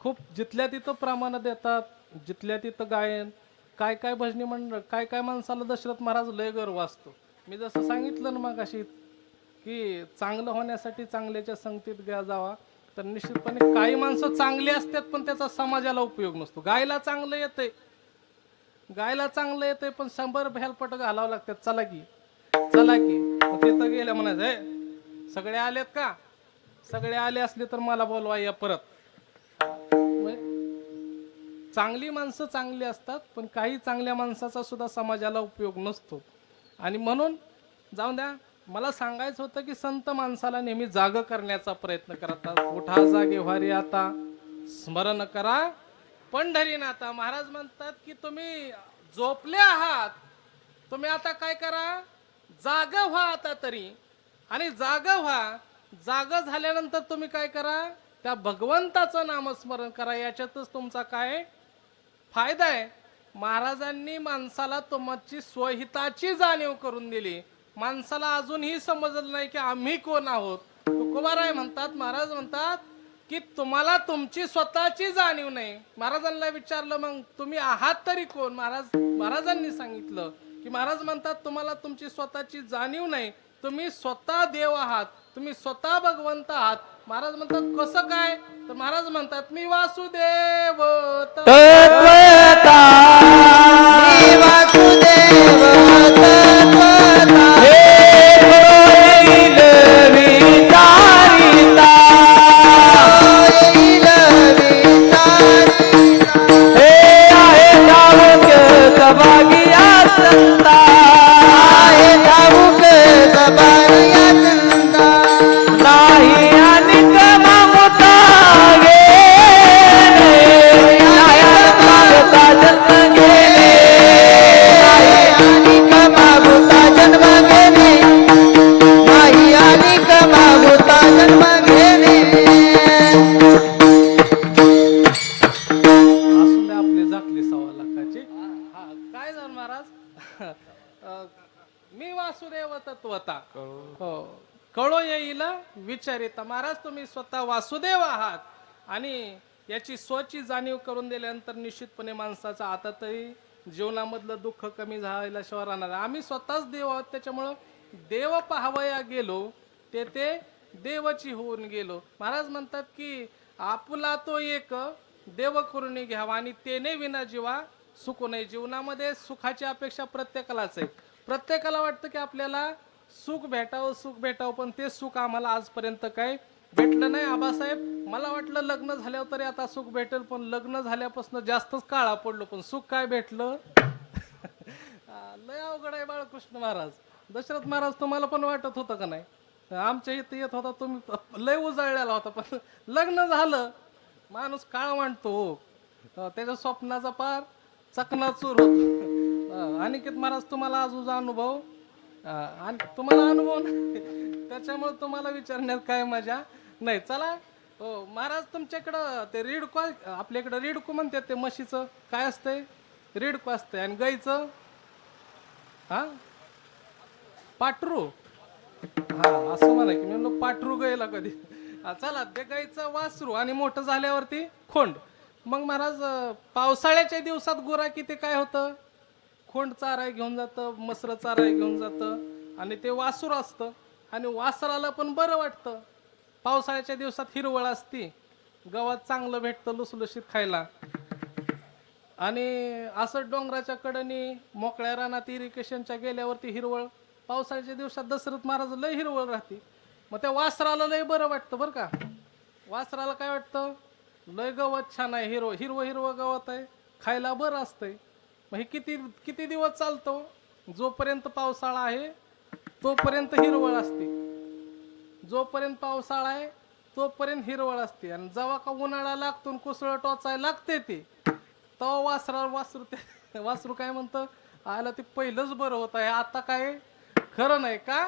खूप जिथल्या तिथं प्रमाण देतात, जिथल्या तिथं गायन. काय काय भजनी मंडळ, काय काय माणसाला दशरथ महाराज लय गर्व असतो. मी जसं सांगितलं ना मग अशी की चांगलं होण्यासाठी चांगल्याच्या संगतीत जावा, तर निश्चितपणे काही माणसं चांगली असतात पण त्याचा समाजाला उपयोग नसतो. गायला चांगलं येतंय, गायला चांगलं येतंय पण 100 भेलपट घालावं लागतात. चला की चला की, तिथं गेल्या म्हणायचं सगळे आलेत का, सगळे आले असले तर मला बोलवा या परत. चांगली माणसं चांगली असतात पण काही चांगल्या माणसाचा सुद्धा समाजाला उपयोग नसतो. आणि म्हणून जाऊन द्या, मला सांगायचं होतं की संत माणसाला नेहमी जाग करण्याचा प्रयत्न करतात. उठा जागे व्हारी आता, स्मरण करा पंढरीनाथा. महाराज म्हणतात की तुम्ही झोपले आहात, तुम्ही आता काय करा, जाग व्हा आता तरी. आणि जाग व्हा, जाग झाल्यानंतर तुम्ही काय करा, त्या भगवंताचं नामस्मरण करा. याच्यातच तुमचा काय फायदा आहे. महाराजांनी माणसाला तुमची स्वहिताची जाणीव करून दिली. माणसाला अजूनही समजलं नाही की आम्ही कोण आहोत. तुकोबाराय म्हणतात, महाराज म्हणतात की तुम्हाला तुमची स्वतःची जाणीव नाही. महाराजांना विचारलं मग तुम्ही आहात तरी कोण. महाराजांनी सांगितलं की महाराज म्हणतात तुम्हाला तुमची स्वतःची जाणीव नाही, तुम्ही स्वतः देव आहात, तुम्ही स्वतः भगवंत आहात. महाराज म्हणतात कसं काय, तर महाराज म्हणतात मी वासुदेव तत्वता मी वासुदेव तत्वता. येईल विचारिता, येईल विचारिता. हे आहे ठाऊक सभागिया संता, आहे ठाऊक सभागिया संता. नाही अनिक मागता मागता जन्म गेले, अनिक मागुता जन्म घेणे, नाही अनिक मागुता जन्म घेणे. असून द्या आपली झाकली 1.25 लाखाची. हा काय झालं महाराज मी वासुदेव तत्वता, हो कळो येईल विचारिता. महाराज तुम्ही स्वतः वासुदेव आहात आणि याची स्वची जाणीव करून दिल्यानंतर निश्चितपणे माणसाचा आता तरी जीवनामधलं दुःख कमी झाल्याशिवाय राहणार. आम्ही स्वतःच देव आहोत, त्याच्यामुळं देव पाहावया गेलो ते देवची होऊन गेलो. महाराज म्हणतात की आपुला तो एक देव करून घ्यावा आणि तेने विना जीवा सुखू नये. जीवनामध्ये सुखाची अपेक्षा प्रत्येकालाच आहे. प्रत्येकाला वाटतं की आपल्याला सुख भेटावं सुख भेटावं, पण ते सुख आम्हाला आजपर्यंत काय भेटलं नाही. आबासाहेब मला वाटलं लग्न झाल्यावर तरी आता सुख भेटेल, पण लग्न झाल्यापासून जास्तच काळा पडलो, पण सुख काय भेटलं लय अवघड आहे. बाळकृष्ण महाराज, दशरथ महाराज तुम्हाला पण वाटत होतं का नाही, आमच्या इथे येत होता तुम्ही लय उजळलेला होता, पण लग्न झालं माणूस काळ मांडतो, त्याच्या स्वप्नाचा पार चकनाचूर होतो. अनिकेत महाराज तुम्हाला अजून अनुभव आणि तुम्हाला अनुभव नाही, त्याच्यामुळे तुम्हाला विचारण्यात काय मजा नाही. चला हो महाराज, तुमच्याकडं ते रिडको, आपल्याकडं रिडको म्हणतात, ते म्हशीचं काय असतंय, रिडको असतंय, आणि गाईचं हा पाटरू. हा असं म्हणा की मी म्हणलो पाटरू गायला कधी. चला ते गाईचं वासरू आणि मोठं झाल्यावरती खोंड. मग महाराज पावसाळ्याच्या दिवसात गुरा किती काय होतं, खोंड चाराय घेऊन जातं, मसर चाराय घेऊन जातं, आणि ते वासुर असतं. आणि वासराला पण बरं वाटतं, पावसाळ्याच्या दिवसात हिरवळ असती, गवत चांगलं भेटतं लुसलुशीत खायला. आणि असं डोंगराच्या कडेने मोकळ्या रानात इरिगेशनच्या गेल्यावरती हिरवळ, पावसाळ्याच्या दिवसात दशरथ महाराज लय हिरवळ राहते. मग त्या वासराला लय बरं वाटतं बरं का. वासराला काय वाटतं, लय गवत छान आहे, हिरवं हिरवं हिरवं गवत आहे, खायला बरं असतंय. मग हे किती किती दिवस चालतो, जोपर्यंत पावसाळा आहे तोपर्यंत हिरवळ असते, जोपर्यंत पावसाळा आहे तोपर्यंत हिरवळ असते. आणि जेव्हा का उन्हाळा लागतो कुसळ टोचायला लागते ते, तेव्हा वासरू काय म्हणतं, आला ते पहिलंच बरं होत आहे, आता काय खरं नाही का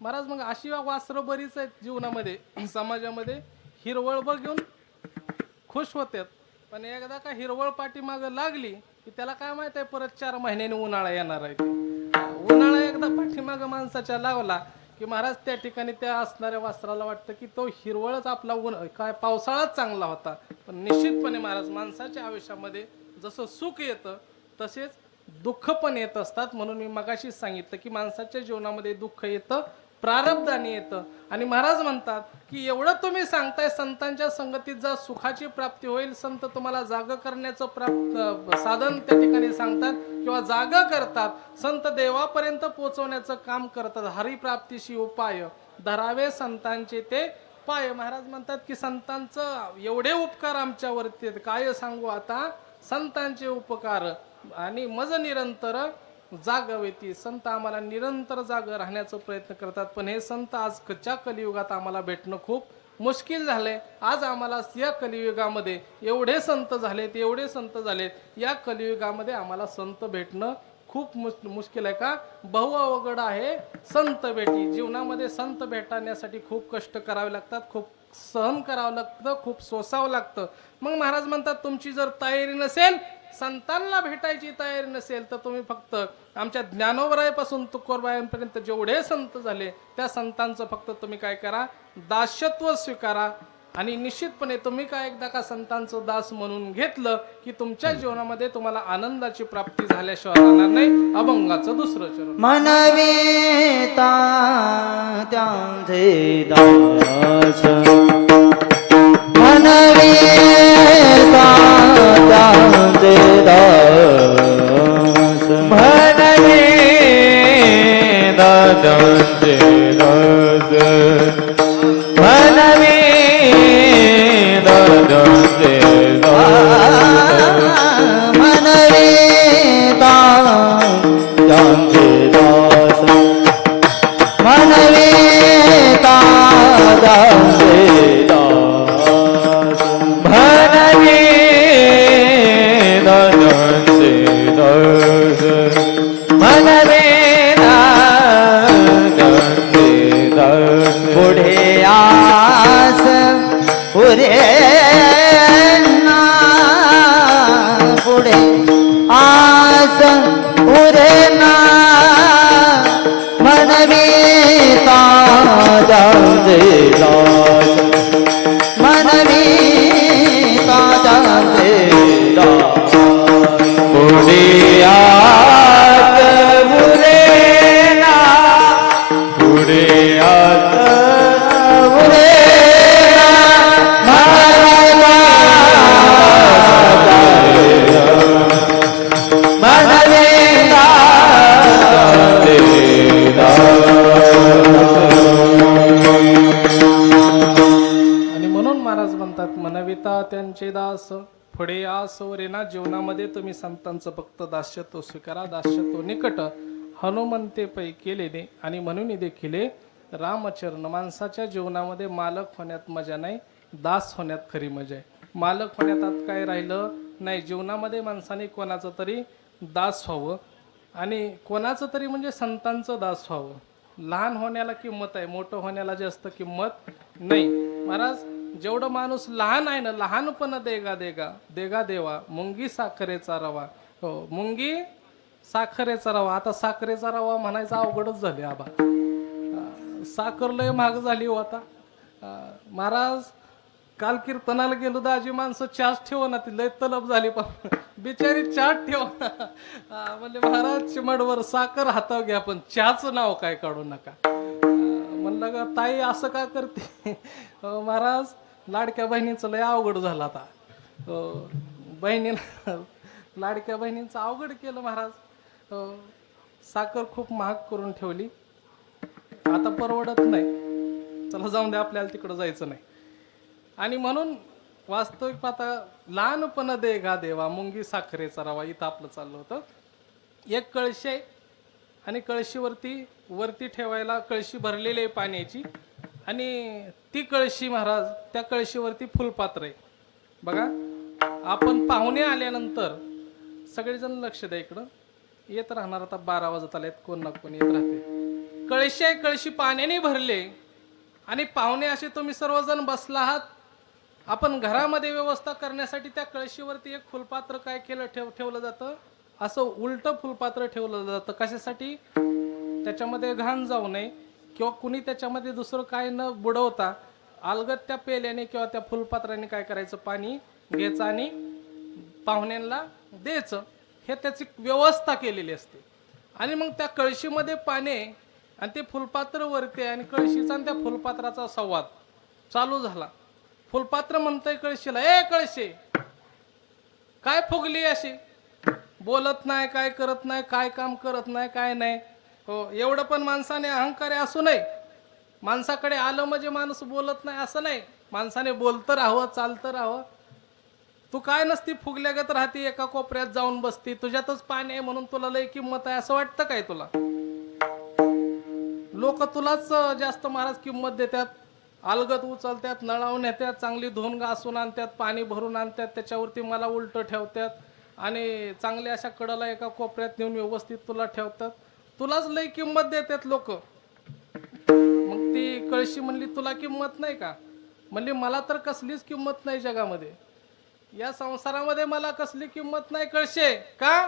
महाराज? मग अशी वासरं बरीच आहेत जीवनामध्ये, समाजामध्ये हिरवळ बघून खुश होतात, पण एकदा का हिरवळ पाठीमाग लागली की त्याला काय माहित आहे परत 4 महिन्याने उन्हाळा येणार आहे ते. उन्हाळा एकदा पाठीमाग माणसाच्या लावला की महाराज त्या ठिकाणी त्या असणाऱ्या वासराला वाटतं की तो हिरवळच आपला काय पावसाळाच चांगला होता. पण निश्चितपणे महाराज माणसाच्या आयुष्यामध्ये जसं सुख येतं तसेच दुःख पण येत असतात. म्हणून मी मगाशी सांगितलं की माणसाच्या जीवनामध्ये दुःख येतं, प्रारब्धाने येतं. आणि महाराज म्हणतात की एवढं तुम्ही सांगताय संतांच्या संगतीत जा सुखाची प्राप्ती होईल, संत तुम्हाला जाग करण्याचं साधन त्या ठिकाणी सांगतात किंवा जाग करतात. संत देवापर्यंत पोहोचवण्याचं काम करतात. हरिप्राप्तीशी उपाय धरावे संतांचे ते पाय. महाराज म्हणतात की संतांचं एवढे उपकार आमच्यावरती आहेत, काय सांगू आता संतांचे उपकार. आणि मज निरंतर जागवेती, संत आम्हाला निरंतर जाग राहण्याचा प्रयत्न करतात. पण हे संत आजच्या कलियुगात आम्हाला भेटणं खूप मुश्किल झालंय. आज आम्हाला या कलियुगामध्ये एवढे संत झालेत, एवढे संत झालेत, या कलियुगामध्ये आम्हाला संत भेटणं खूप मुश्किल आहे. का बहु अवघड आहे संत भेटी. जीवनामध्ये संत भेटण्यासाठी खूप कष्ट करावे लागतात, खूप सहन करावं लागतं, खूप सोसावं लागतं. मग महाराज म्हणतात तुमची जर तयारी नसेल, संतांना भेटायची तयारी नसेल, तर तुम्ही फक्त आमच्या ज्ञानोबरायपासून तुकोबारायांपर्यंत जेवढे संत झाले त्या संतांचं फक्त तुम्ही काय करा, दास्यत्व स्वीकारा. आणि निश्चितपणे तुम्ही काय एकदा का संतांचं दास म्हणून घेतलं की तुमच्या जीवनामध्ये तुम्हाला आनंदाची प्राप्ती झाल्याशिवाय राहणार नाही. अभंगाचं दुसरं चरण. मनवेता त्यांचे दास, मनवेता त्यांचे दास, भनवे दादांचे दास, भनवे दादांचे दास, मनवेता त्यांचे दास, मनवेता त्यांचे दास, भनवे दादांचे दास, भनवे दादांचे दास. पुढे आस पुढे ना, पुढे आस पुढे ना, मनवीता जाते दास, मनवीता जाते दास. पुढे आत पुढे ना, पुढे आत पुढे ना, मनवीता आणि म्हणून महाराज म्हणतात मनविता त्यांचे दास, पुढे आसो रे ना. जीवनामध्ये तुम्ही संतांचं फक्त दास्यत्व स्वीकारा, दास्यत्व निकट हनुमंते पै केलेले. आणि म्हणून देखील रामचरण माणसाच्या जीवनामध्ये मालक होण्यात मजा नाही, दास होण्यात खरी मजा आहे. मालक होण्यात आत काय राहिलं नाही. जीवनामध्ये माणसाने कोणाचं तरी दास व्हावं, आणि कोणाचं तरी म्हणजे संतांचं दास व्हावं. लहान होण्याला किंमत आहे, मोठं होण्याला जास्त किंमत नाही. महाराज जेवढं माणूस लहान आहे ना, लहानपण देगा देगा देगा देवा, मुंगी साखरेचा रवा. हो, मुंगी साखरेचा रवा. आता साखरेचा रवा म्हणायचा अवघडच झाले आबा. साखर लय महाग झाली हो आता. महाराज काल कीर्तनाला गेलो, दाजी माणसं चहाच ठेव ना, ती लय तलब झाली, पण बिचारी चहा ठेव. म्हणजे महाराज चिमडवर साखर हाताव घ्या, पण चहाचं नाव काय काढू नका. म्हणलं का ताई असं का करते. महाराज लाडक्या बहिणीचं लय अवघड झालं आता. बहिणीला लाडक्या बहिणींचं अवघड केलं महाराज. साखर खूप महाग करून ठेवली, आता परवडत नाही. चला जाऊन दे, आपल्याला तिकडं जायचं नाही. आणि म्हणून वास्तविक पाहता लहानपण देगा देवा, मुंगी साखरेचा रवा. इथं आपलं चाललं होतं. एक कळशी आहे आणि वरती ठेवायला कळशी भरलेली आहे पाण्याची, आणि ती कळशी महाराज, त्या कळशीवरती फुलपात्र आहे. बघा, आपण पाहुणे आल्यानंतर सगळेजण लक्ष द्या, इकडं येत राहणार. आता 12 वाजत आलेत, कोण ना कोण येत राहते. कळशी पाण्याने भरले आणि पाहुणे असे तुम्ही सर्वजण बसला आहात. आपण घरामध्ये व्यवस्था करण्यासाठी त्या कळशीवरती एक फुलपात्र काय केलं ठेवलं जातं, असं उलट फुलपात्र ठेवलं जातं. कशासाठी? त्याच्यामध्ये घाण जाऊ नये किंवा कुणी त्याच्यामध्ये दुसरं काय न बुडवता अलगद त्या पेल्याने किंवा त्या फुलपात्राने काय करायचं, पाणी घ्यायचं आणि पाहुण्यांना द्यायचं. हे त्याची व्यवस्था केलेली असते. आणि मग त्या कळशीमध्ये पाणी आणि ते फुलपात्र वरते आणि कळशीचा आणि त्या फुलपात्राचा संवाद चालू झाला. फुलपात्र म्हणतंय कळशीला, ए कळशी, काय फुगली अशी, बोलत नाही, काय करत नाही, काय काम करत नाही, काय नाही. हो, एवढं पण माणसाने अहंकारी असू नये. माणसाकडे आलं म्हणजे माणूस बोलत नाही असं नाही. माणसाने बोलतं राहावं, चालतं राहावं. तू काय नसती फुगल्यागत राहते, एका कोपऱ्यात जाऊन बसती, तुझ्यातच पाणी आहे म्हणून तुला लय किंमत आहे असं वाटतं काय तुला? लोक तुलाच जास्त महाराज किंमत देतात. अलगद उचलतात, नळावून नेतात, चांगली धुवून घासून आणतात, पाणी भरून आणतात, त्याच्यावरती मला उलट ठेवतात आणि चांगल्या अशा कडला एका कोपऱ्यात नेऊन व्यवस्थित तुला ठेवतात. तुलाच लय किंमत देतात लोक. मग ती कळशी म्हणली, तुला किंमत नाही का? म्हणली, मला तर कसलीच किंमत नाही जगामध्ये, या संसारामध्ये मला कसली किंमत नाही कळशे. का?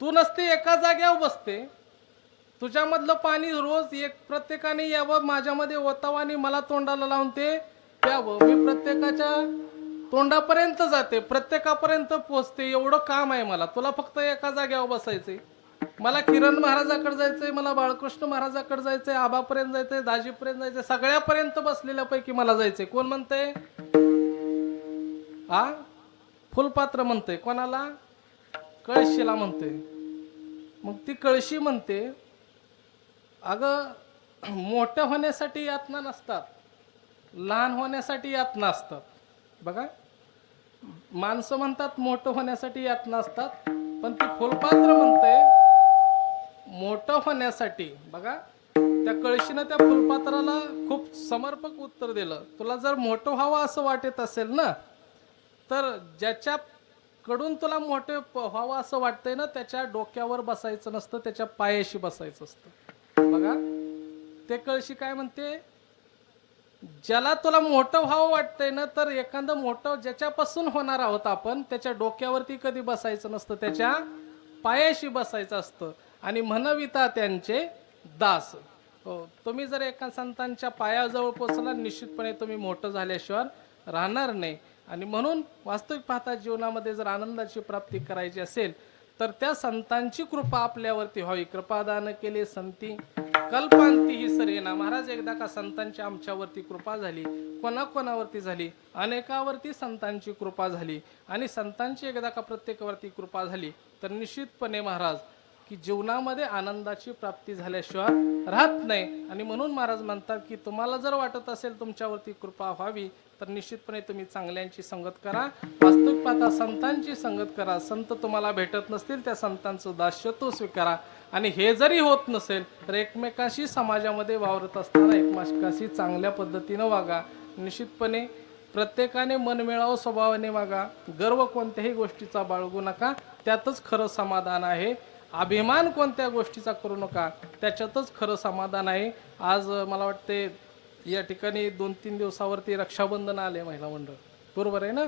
तू नसते एका जाग्यावर बसते, तुझ्यामधलं पाणी रोज एक प्रत्येकाने यावं, माझ्यामध्ये ओतावं आणि मला तोंडाला लावून ते प्यावं. मी प्रत्येकाच्या तोंडापर्यंत जाते, प्रत्येकापर्यंत पोचते, एवढं काम आहे मला. तुला फक्त एका जाग्यावर बसायचंय. मला किरण महाराजाकडे जायचंय, मला बाळकृष्ण महाराजाकडे जायचंय, आबापर्यंत जायचंय, दाजीपर्यंत जायचंय, सगळ्यापर्यंत बसलेल्यापैकी मला जायचंय. कोण म्हणतंय? हा, फुलपात्र म्हणतंय. कोणाला? कळशीला म्हणते. मग ती कळशी म्हणते, अगं मोठं होण्यासाठी यातना नसतात, लहान होण्यासाठी यातना असतात. बघा, माणसं म्हणतात मोठं होण्यासाठी यातना असतात, पण ती फुलपात्र म्हणते मोठं होण्यासाठी. बघा, त्या कळशीनं त्या फुलपात्राला खूप समर्पक उत्तर दिलं. तुला जर मोठं व्हावं असं वाटत असेल ना, तर ज्याच्याकडून तुला मोठं व्हावं असं वाटतंय ना, त्याच्या डोक्यावर बसायचं नसतं, त्याच्या पायाशी बसायचं असतं. बघा, ते कळशी काय म्हणते, ज्याला तुला मोठं व्हावं वाटतंय ना, तर एखादं मोठं ज्याच्यापासून होणार आहोत आपण, त्याच्या डोक्यावरती कधी बसायचं नसतं, त्याच्या पायाशी बसायचं असतं. आणि म्हणविता त्यांचे दास. हो, तुम्ही जर एका संतांच्या पायाजवळ पोचला, निश्चितपणे तुम्ही मोठं झाल्याशिवाय राहणार नाही. आणि म्हणून वास्तविक पाहता जीवनामध्ये जर आनंदाची प्राप्ती करायची असेल तर त्या संतांची कृपा आपल्यावरती व्हावी. कृपादान केले संती कल्पांती ही सरेना. महाराज, एकदा का संतांची आमच्यावरती कृपा झाली, कोणाकोणावरती झाली? अनेकावरती संतांची कृपा झाली. आणि संतांची एकदा का प्रत्येकावरती कृपा झाली तर निश्चितपणे महाराज की जीवनामध्ये आनंदाची प्राप्ती झाल्याशिवाय राहत नाही. आणि म्हणून महाराज म्हणतात की तुम्हाला जर वाटत असेल तुमच्यावरती कृपा व्हावी तर निश्चितपणे तुम्ही चांगल्यांची संगत करा. वास्तविक पाहता संतांची संगत करा. संत तुम्हाला भेटत नसतील, त्या संतांचं दास्यत्व स्वीकारा. आणि हे जरी होत नसेल तर एकमेकांशी समाजामध्ये वावरत असताना एकमेकांशी चांगल्या पद्धतीनं वागा. निश्चितपणे प्रत्येकाने मनमिळावू स्वभावाने वागा. गर्व कोणत्याही गोष्टीचा बाळगू नका, त्यातच खरं समाधान आहे. अभिमान कोणत्या गोष्टीचा करू नका, त्याच्यातच खरं समाधान आहे. आज मला वाटते या ठिकाणी 2-3 दिवसावरती रक्षाबंधन आले महिला मंडळ, बरोबर आहे ना?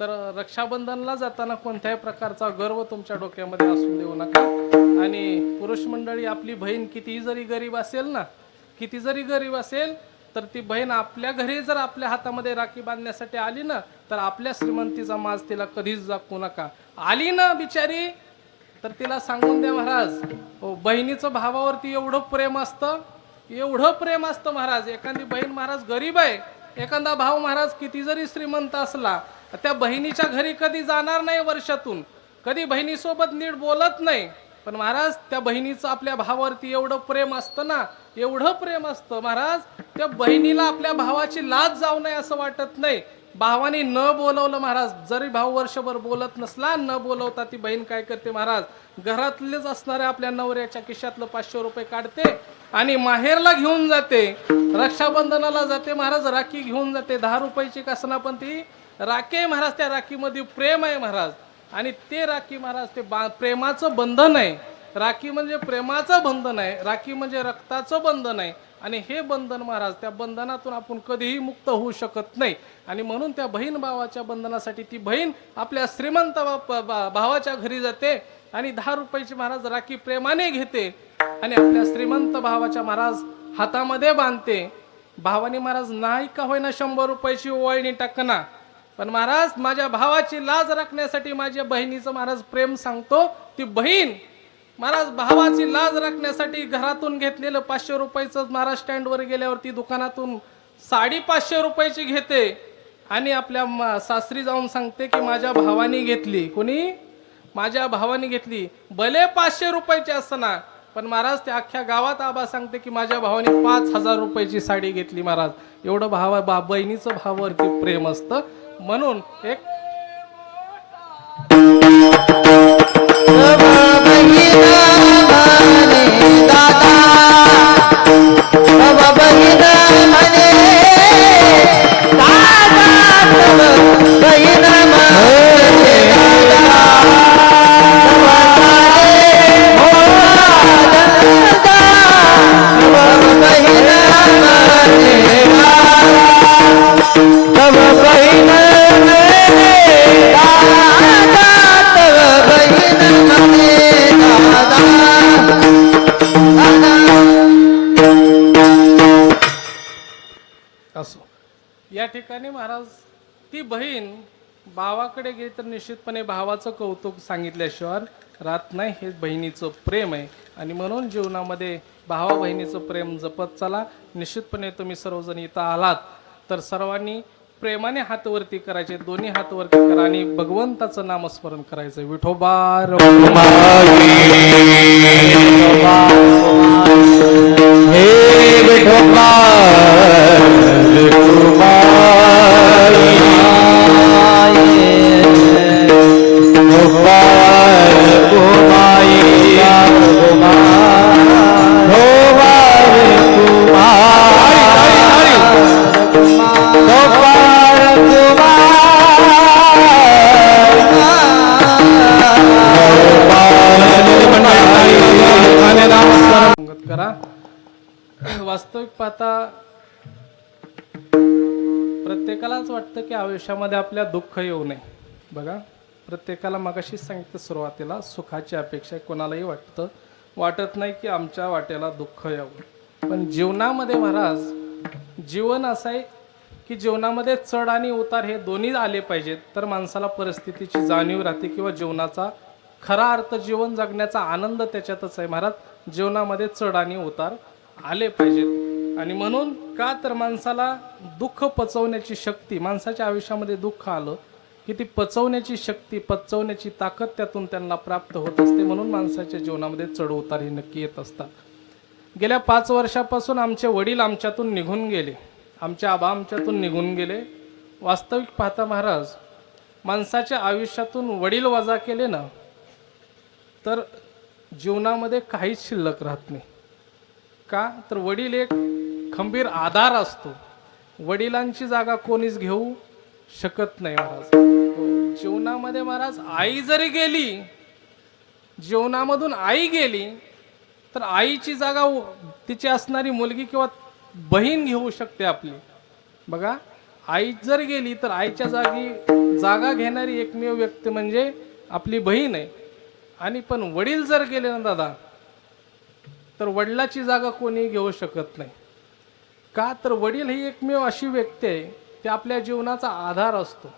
तर रक्षाबंधनला जाताना कोणत्याही प्रकारचा गर्व तुमच्या डोक्यामध्ये असू देऊ नका. आणि पुरुष मंडळी, आपली बहीण कितीही जरी गरीब असेल ना, किती जरी गरीब असेल तर ती बहीण आपल्या घरी जर आपल्या हातामध्ये राखी बांधण्यासाठी आली ना, तर आपल्या श्रीमंतीचा माज तिला कधीच दाखवू नका. आली ना बिचारी तर तिला सांगून द्या, महाराज हो, बहिणीचं भावावरती एवढं प्रेम असतं, एवढं प्रेम असतं महाराज. एखादी बहीण महाराज गरीब आहे, एखादा भाव महाराज किती जरी श्रीमंत असला, त्या बहिणीच्या घरी कधी जाणार नाही वर्षातून, कधी बहिणीसोबत नीट बोलत नाही, पण महाराज त्या बहिणीचं आपल्या भावावरती एवढं प्रेम असतं ना, एवढं प्रेम असतं महाराज, त्या बहिणीला आपल्या भावाची लाज जाऊ नये असं वाटत नाही. भावाने न बोलवलं महाराज, जरी भाऊ वर्षभर बोलत नसला, न बोलवता ती बहीण काय करते महाराज, घरातलेच असणाऱ्या आपल्या नवऱ्याच्या खिशातलं 500 रुपये काढते आणि माहेरला घेऊन जाते. रक्षाबंधनाला जाते महाराज, राखी घेऊन जाते. 10 रुपयाची कसना पण ती राखी आहे महाराज. त्या राखीमध्ये प्रेम आहे महाराज. आणि ते राखी महाराज ते प्रेमाचं बंधन आहे. राखी म्हणजे प्रेमाचं बंधन आहे, राखी म्हणजे रक्ताचं बंधन आहे. आणि हे बंधन महाराज, त्या बंधनातून आपण कधीही मुक्त होऊ शकत नाही. आणि म्हणून त्या बहीण भावाच्या बंधनासाठी ती बहीण आपल्या श्रीमंत भावाच्या घरी जाते आणि 10 रुपयाची महाराज राखी प्रेमाने घेते आणि आपल्या श्रीमंत भावाच्या महाराज हातामध्ये बांधते. भावाने महाराज नाही का होईना 100 रुपयाची ओवाळणी टाकना, पण महाराज माझ्या भावाची लाज राखण्यासाठी माझ्या बहिणीचं महाराज प्रेम सांगतो. ती बहीण महाराज भावाची लाज राखण्यासाठी घरातून घेतलेलं 500 रुपयाचं महाराज स्टँडवर गेल्यावरती दुकानातून 550 रुपयाची घेते आणि आपल्या सासरी जाऊन सांगते की माझ्या भावाने घेतली. कोणी? माझ्या भावाने घेतली. भले 500 रुपयाची असताना, पण महाराज त्या अख्ख्या गावात आबा सांगते की माझ्या भावाने 5000 रुपयाची साडी घेतली. महाराज एवढं बहिणीचं भावावरती प्रेम असतं. म्हणून एक असो. या ठिकाणी महाराज ती बहीण भावाकडे गेली तर निश्चितपणे भावाचं कौतुक सांगितल्याशिवाय राहत नाही. हे बहिणीचं प्रेम आहे आणि म्हणून जीवनामध्ये भावा बहिणीचं प्रेम जपत चला. निश्चितपणे तुम्ही सर्वजण इथं आलात तर सर्वांनी प्रेमाने हात वरती करायचे, दोन्ही हात वरती करा आणि भगवंताचं नामस्मरण करायचं. विठोबा हे विठोबा करा. वास्तविक पाहता प्रत्येकालाच वाटतं की आयुष्यामध्ये आपल्या दुःख येऊ नये. बघा, प्रत्येकाला मगाशीच सांगितलं सुरुवातीला, सुखाची अपेक्षा कोणालाही वाटत नाही की आमच्या वाट्याला दुःख यावं. पण जीवनामध्ये महाराज जीवन असं आहे की जीवनामध्ये चढ आणि उतार हे दोन्ही आले पाहिजेत तर माणसाला परिस्थितीची जाणीव राहते किंवा जीवनाचा खरा अर्थ, जीवन जगण्याचा आनंद त्याच्यातच आहे. महाराज जीवनामध्ये चढ आणि उतार आले पाहिजेत. आणि म्हणून का तर माणसाला दुःख पचवण्याची शक्ती, माणसाच्या आयुष्यामध्ये दुःख आलं की ती पचवण्याची शक्ती, पचवण्याची ताकद त्यातून त्यांना प्राप्त होत असते. म्हणून माणसाच्या जीवनामध्ये चढ उतार हे नक्की येत असतात. गेल्या 5 वर्षापासून आमचे वडील आमच्यातून निघून गेले, आमचे आबा आमच्यातून निघून गेले. वास्तविक पाहता महाराज माणसाच्या आयुष्यातून वडील वजा केले ना तर जीवनामध्ये काहीच शिल्लक राहत नाही. का तर वडील एक खंबीर आधार असतो. वडिलांची जागा कोणीच घेऊ शकत नाही महाराज. जीवनामध्ये महाराज आई जरी गेली, जीवनामधून आई गेली तर आईची जागा तिची असणारी मुलगी किंवा बहीण घेऊ शकते आपली. बघा, आई जर गेली तर आईच्या जागा घेणारी एकमेव व्यक्ती म्हणजे आपली बहीण आहे. आणि पण वडील जर गेले ना दादा तर वडिलाची जागा कोणी घेऊ शकत नाही. का तर वडील ही एकमेव अशी व्यक्ती आहे ते आपल्या जीवनाचा आधार असतो.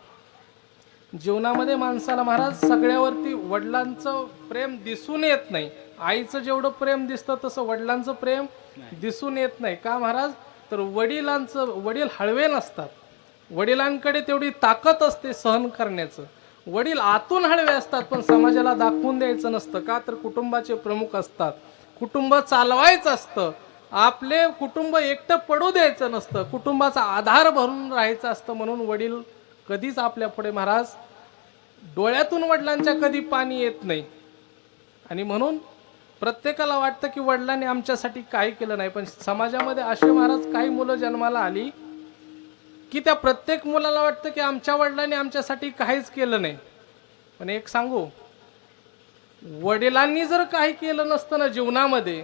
जीवनामध्ये माणसाला महाराज सगळ्यावरती वडिलांचं प्रेम दिसून येत नाही. आईचं जेवढं प्रेम दिसतं तसं वडिलांचं प्रेम दिसून येत नाही. का महाराज तर वडील हळवे नसतात. वडिलांकडे तेवढी ताकद असते सहन करण्याचं. वडील आतून हळवे असतात पण समाजाला दाखवून द्यायचं नसतं. का तर कुटुंबाचे प्रमुख असतात, कुटुंब चालवायचं असतं, आपले कुटुंब एकटं पडू द्यायचं नसतं, कुटुंबाचा आधार भरून राहायचं असतं. म्हणून वडील कधीच आपल्या पुढे महाराज डोळ्यातून वडिलांच्या कधी पाणी येत नाही. आणि म्हणून प्रत्येकाला वाटतं की वडिलांनी आमच्यासाठी काय केलं नाही. पण समाजामध्ये असे महाराज काही मुलं जन्माला आली की त्या प्रत्येक मुलाला वाटतं की आमच्या वडिलांनी आमच्यासाठी काहीच केलं नाही. पण एक सांगू, वडिलांनी जर काही केलं नसतं ना जीवनामध्ये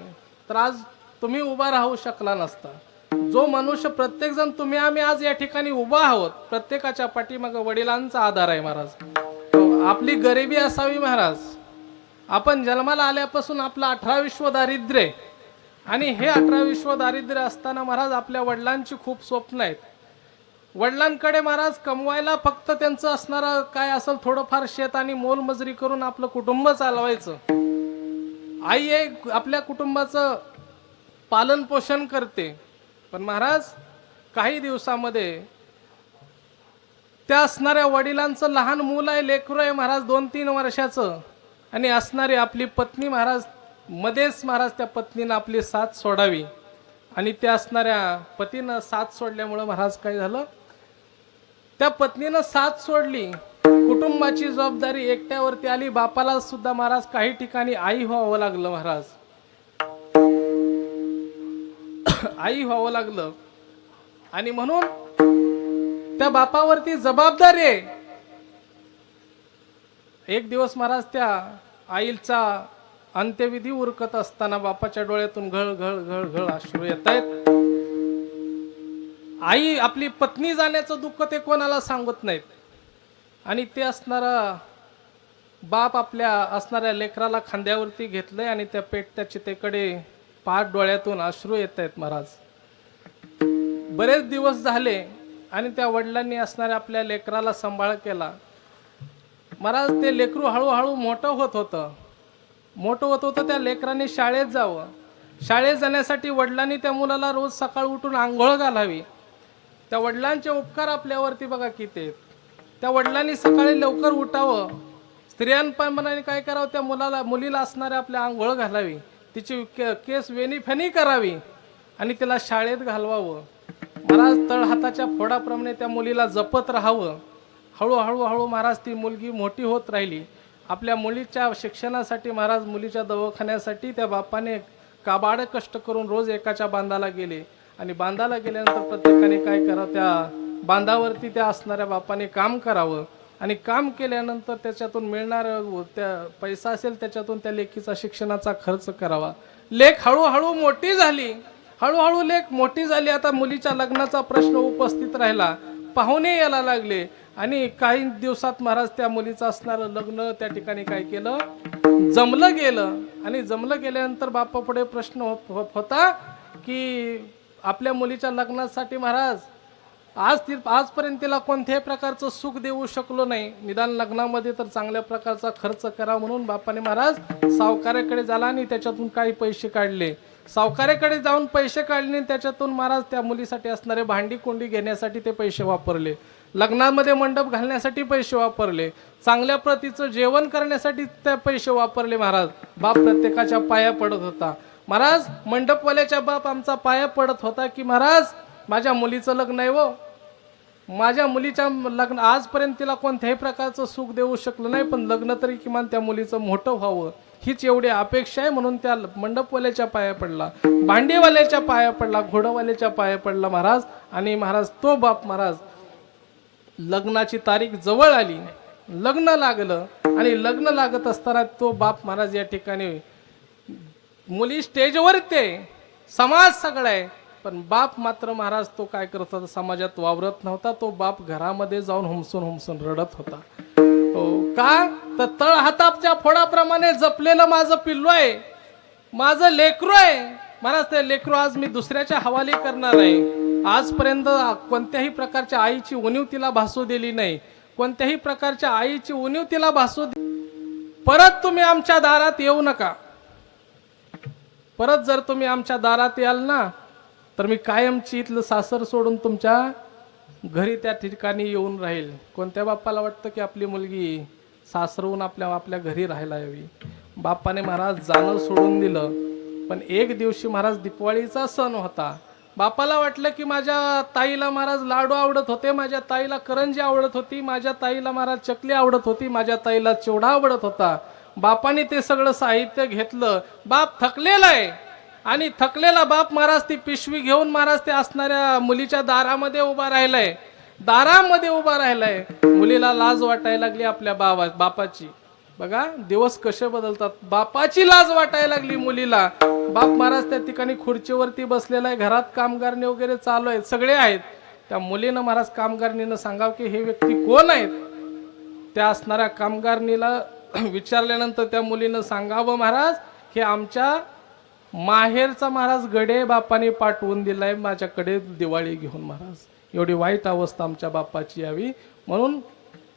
तर आज तुम्ही उभा राहू शकला नसता. जो मनुष्य प्रत्येक जण तुम्ही आम्ही आज या ठिकाणी उभा आहोत, प्रत्येकाच्या पाठीमागे वडिलांचा आधार आहे महाराज. आपली गरिबी असावी महाराज, आपण जन्माला आल्यापासून आपलं 18 विश्व दारिद्र्य आहे. आणि हे 18 विश्व दारिद्र्य असताना महाराज आपल्या वडिलांची खूप स्वप्न आहेत. वडिलांकडे महाराज कमवायला फक्त त्यांचं असणारं काय असेल थोडंफार शेत आणि मोलमजुरी करून आपलं कुटुंब चालवायचं. आई एक आपल्या कुटुंबाचं पालन पोषण करते. पण महाराज काही दिवसामध्ये त्या असणाऱ्या वडिलांचं लहान मूल आहे, लेकरू आहे महाराज 2-3 वर्षाचं, आणि असणारी आपली पत्नी महाराज मध्येच महाराज त्या पत्नीनं आपली साथ सोडावी. आणि त्या असणाऱ्या पतीनं साथ सोडल्यामुळं महाराज काय झालं, त्या पत्नीनं साथ सोडली, कुटुंबाची जबाबदारी एकट्यावरती आली. बापाला सुद्धा महाराज काही ठिकाणी आई व्हावं लागलं महाराज, आई व्हावं लागलं. आणि म्हणून त्या बापावरती जबाबदारी आहे. एक दिवस महाराज त्या आईचा अंत्यविधी उरकत असताना बापाच्या डोळ्यातून घळ घळ घळ घळ अश्रू येत आहेत. आई आपली पत्नी जाण्याचं दुःख ते कोणाला सांगत नाहीत. आणि ते असणारा बाप आपल्या असणाऱ्या लेकराला खांद्यावरती घेतलंय आणि त्या पेटत्या चितेकडे पाठ डोळ्यातून अश्रू येत आहेत महाराज. बरेच दिवस झाले आणि त्या वडिलांनी असणाऱ्या आपल्या लेकराला सांभाळ केला महाराज. ते लेकरू हळूहळू मोठं होत होतं. त्या लेकराने शाळेत जावं. शाळेत जाण्यासाठी वडिलांनी त्या मुलाला रोज सकाळ उठून आंघोळ घालावी. त्या वडिलांचे उपकार आपल्यावरती बघा किती आहेत. त्या वडिलांनी सकाळी लवकर उठावं, स्त्रियांप्रमाणे काय करावं, त्या मुलीला असणाऱ्या आपल्या आंघोळ घालावी, तिची केस वेणी फणी करावी आणि तिला शाळेत घालवावं. महाराज तळहाताच्या फोडाप्रमाणे त्या मुलीला जपत राहावं. हळूहळू महाराज ती मुलगी मोठी होत राहिली. आपल्या मुलीच्या शिक्षणासाठी महाराज, मुलीच्या दवाखान्यासाठी त्या बापाने काबाड कष्ट करून रोज एकाच्या बांधाला गेले. आणि बांधाला गेल्यानंतर प्रत्येकाने काय करावं, त्या बांधावरती त्या असणाऱ्या बापाने काम करावं. आणि काम केल्यानंतर त्याच्यातून मिळणारा त्या पैसा असेल त्याच्यातून त्या लेकीचा शिक्षणाचा खर्च करावा. लेक हळूहळू मोठी झाली. लेक मोठी झाली. आता मुलीच्या लग्नाचा प्रश्न उपस्थित राहिला. पाहुणे यायला लागले आणि काही दिवसात महाराज त्या मुलीचं असणारं लग्न त्या ठिकाणी काय केलं, जमलं गेलं. आणि जमलं गेल्यानंतर बापापुढे प्रश्न होता की आपल्या मुलीच्या लग्नासाठी महाराज आजपर्यंत तिला कोणत्याही प्रकारचं सुख देऊ शकलो नाही, निदान लग्नामध्ये तर चांगल्या प्रकारचा खर्च करा म्हणून बापाने महाराज सावकाराकडे झाला आणि त्याच्यातून काही पैसे काढले. सावकाराकडे जाऊन पैसे काढले, त्याच्यातून महाराज त्या मुलीसाठी असणारे भांडी कोंडी घेण्यासाठी ते पैसे वापरले, लग्नामध्ये मंडप घालण्यासाठी पैसे वापरले, चांगल्या प्रतीचं जेवण करण्यासाठी ते पैसे वापरले. महाराज बाप प्रत्येकाच्या पाया पडत होता. महाराज मंडपवाल्याच्या बाप आमचा पाया पडत होता की महाराज माझ्या मुलीचं लग्न आहे, व माझ्या मुलीच्या लग्न आजपर्यंत तिला कोणत्याही प्रकारचं सुख देऊ शकलं नाही, पण लग्न तरी किमान त्या मुलीचं मोठं व्हावं हीच एवढी अपेक्षा आहे. म्हणून त्या मंडपवाल्याच्या पाया पडला, भांडीवाल्याच्या पाया पडला, घोडवाल्याच्या पाया पडला महाराज. आणि महाराज तो बाप महाराज लग्नाची तारीख जवळ आली, लग्न लागलं. आणि लग्न लागत असताना तो बाप महाराज या ठिकाणी, मुली स्टेजवर ते समाज सगळा आहे, पण बाप मात्र महाराज तो काय करत होता, समाजात वावरत नव्हता. तो बाप घरामध्ये जाऊन हुमसून रडत होता. का तर तळ हाताच्या फोडाप्रमाणे जपलेलं माझं पिल्लू आहे, माझं लेकरू आहे महाराज. ते लेकरू आज मी दुसऱ्याच्या हवाली करणार आहे. आजपर्यंत कोणत्याही प्रकारच्या आईची उणीव तिला भासू दिली नाही, कोणत्याही प्रकारच्या आईची उणीव तिला भासू. परत तुम्ही आमच्या दारात येऊ नका. परत जर तुम्ही आमच्या दारात याल ना तर मी कायमची इथलं सासर सोडून तुमच्या घरी त्या ठिकाणी येऊन राहील. कोणत्या बाप्पाला वाटतं की आपली मुलगी सासरवून आपल्या घरी राहायला यावी. बाप्पाने महाराज जाणं सोडून दिलं. पण एक दिवशी महाराज दिवाळीचा सण होता. बापाला वाटलं की माझ्या ताईला महाराज लाडू आवडत होते, माझ्या ताईला करंजी आवडत होती, माझ्या ताईला महाराज चकली आवडत होती, माझ्या ताईला चिवडा आवडत होता. बापाने ते सगळं साहित्य घेतलं. बाप थकलेला आहे आणि थकलेला बाप महाराज ती पिशवी घेऊन महाराज ते असणाऱ्या मुलीच्या दारामध्ये उभा राहिलाय. मुलीला लाज वाटायला लागली आपल्या बापाची. बघा दिवस कसे बदलतात. बापाची लाज वाटायला लागली मुलीला. बाप महाराज त्या ठिकाणी खुर्चीवरती बसलेला आहे, घरात कामगारणी वगैरे चालू आहेत, सगळे आहेत. त्या मुलीनं महाराज कामगारणीनं सांगाव की हे व्यक्ती कोण आहेत. त्या असणाऱ्या कामगारणीला विचारल्यानंतर त्या मुलीनं सांगावं महाराज की आमच्या माहेरचा महाराज गडे बापाने पाठवून दिलाय माझ्याकडे दिवाळी घेऊन. महाराज एवढी वाईट अवस्था आमच्या बापाची यावी, म्हणून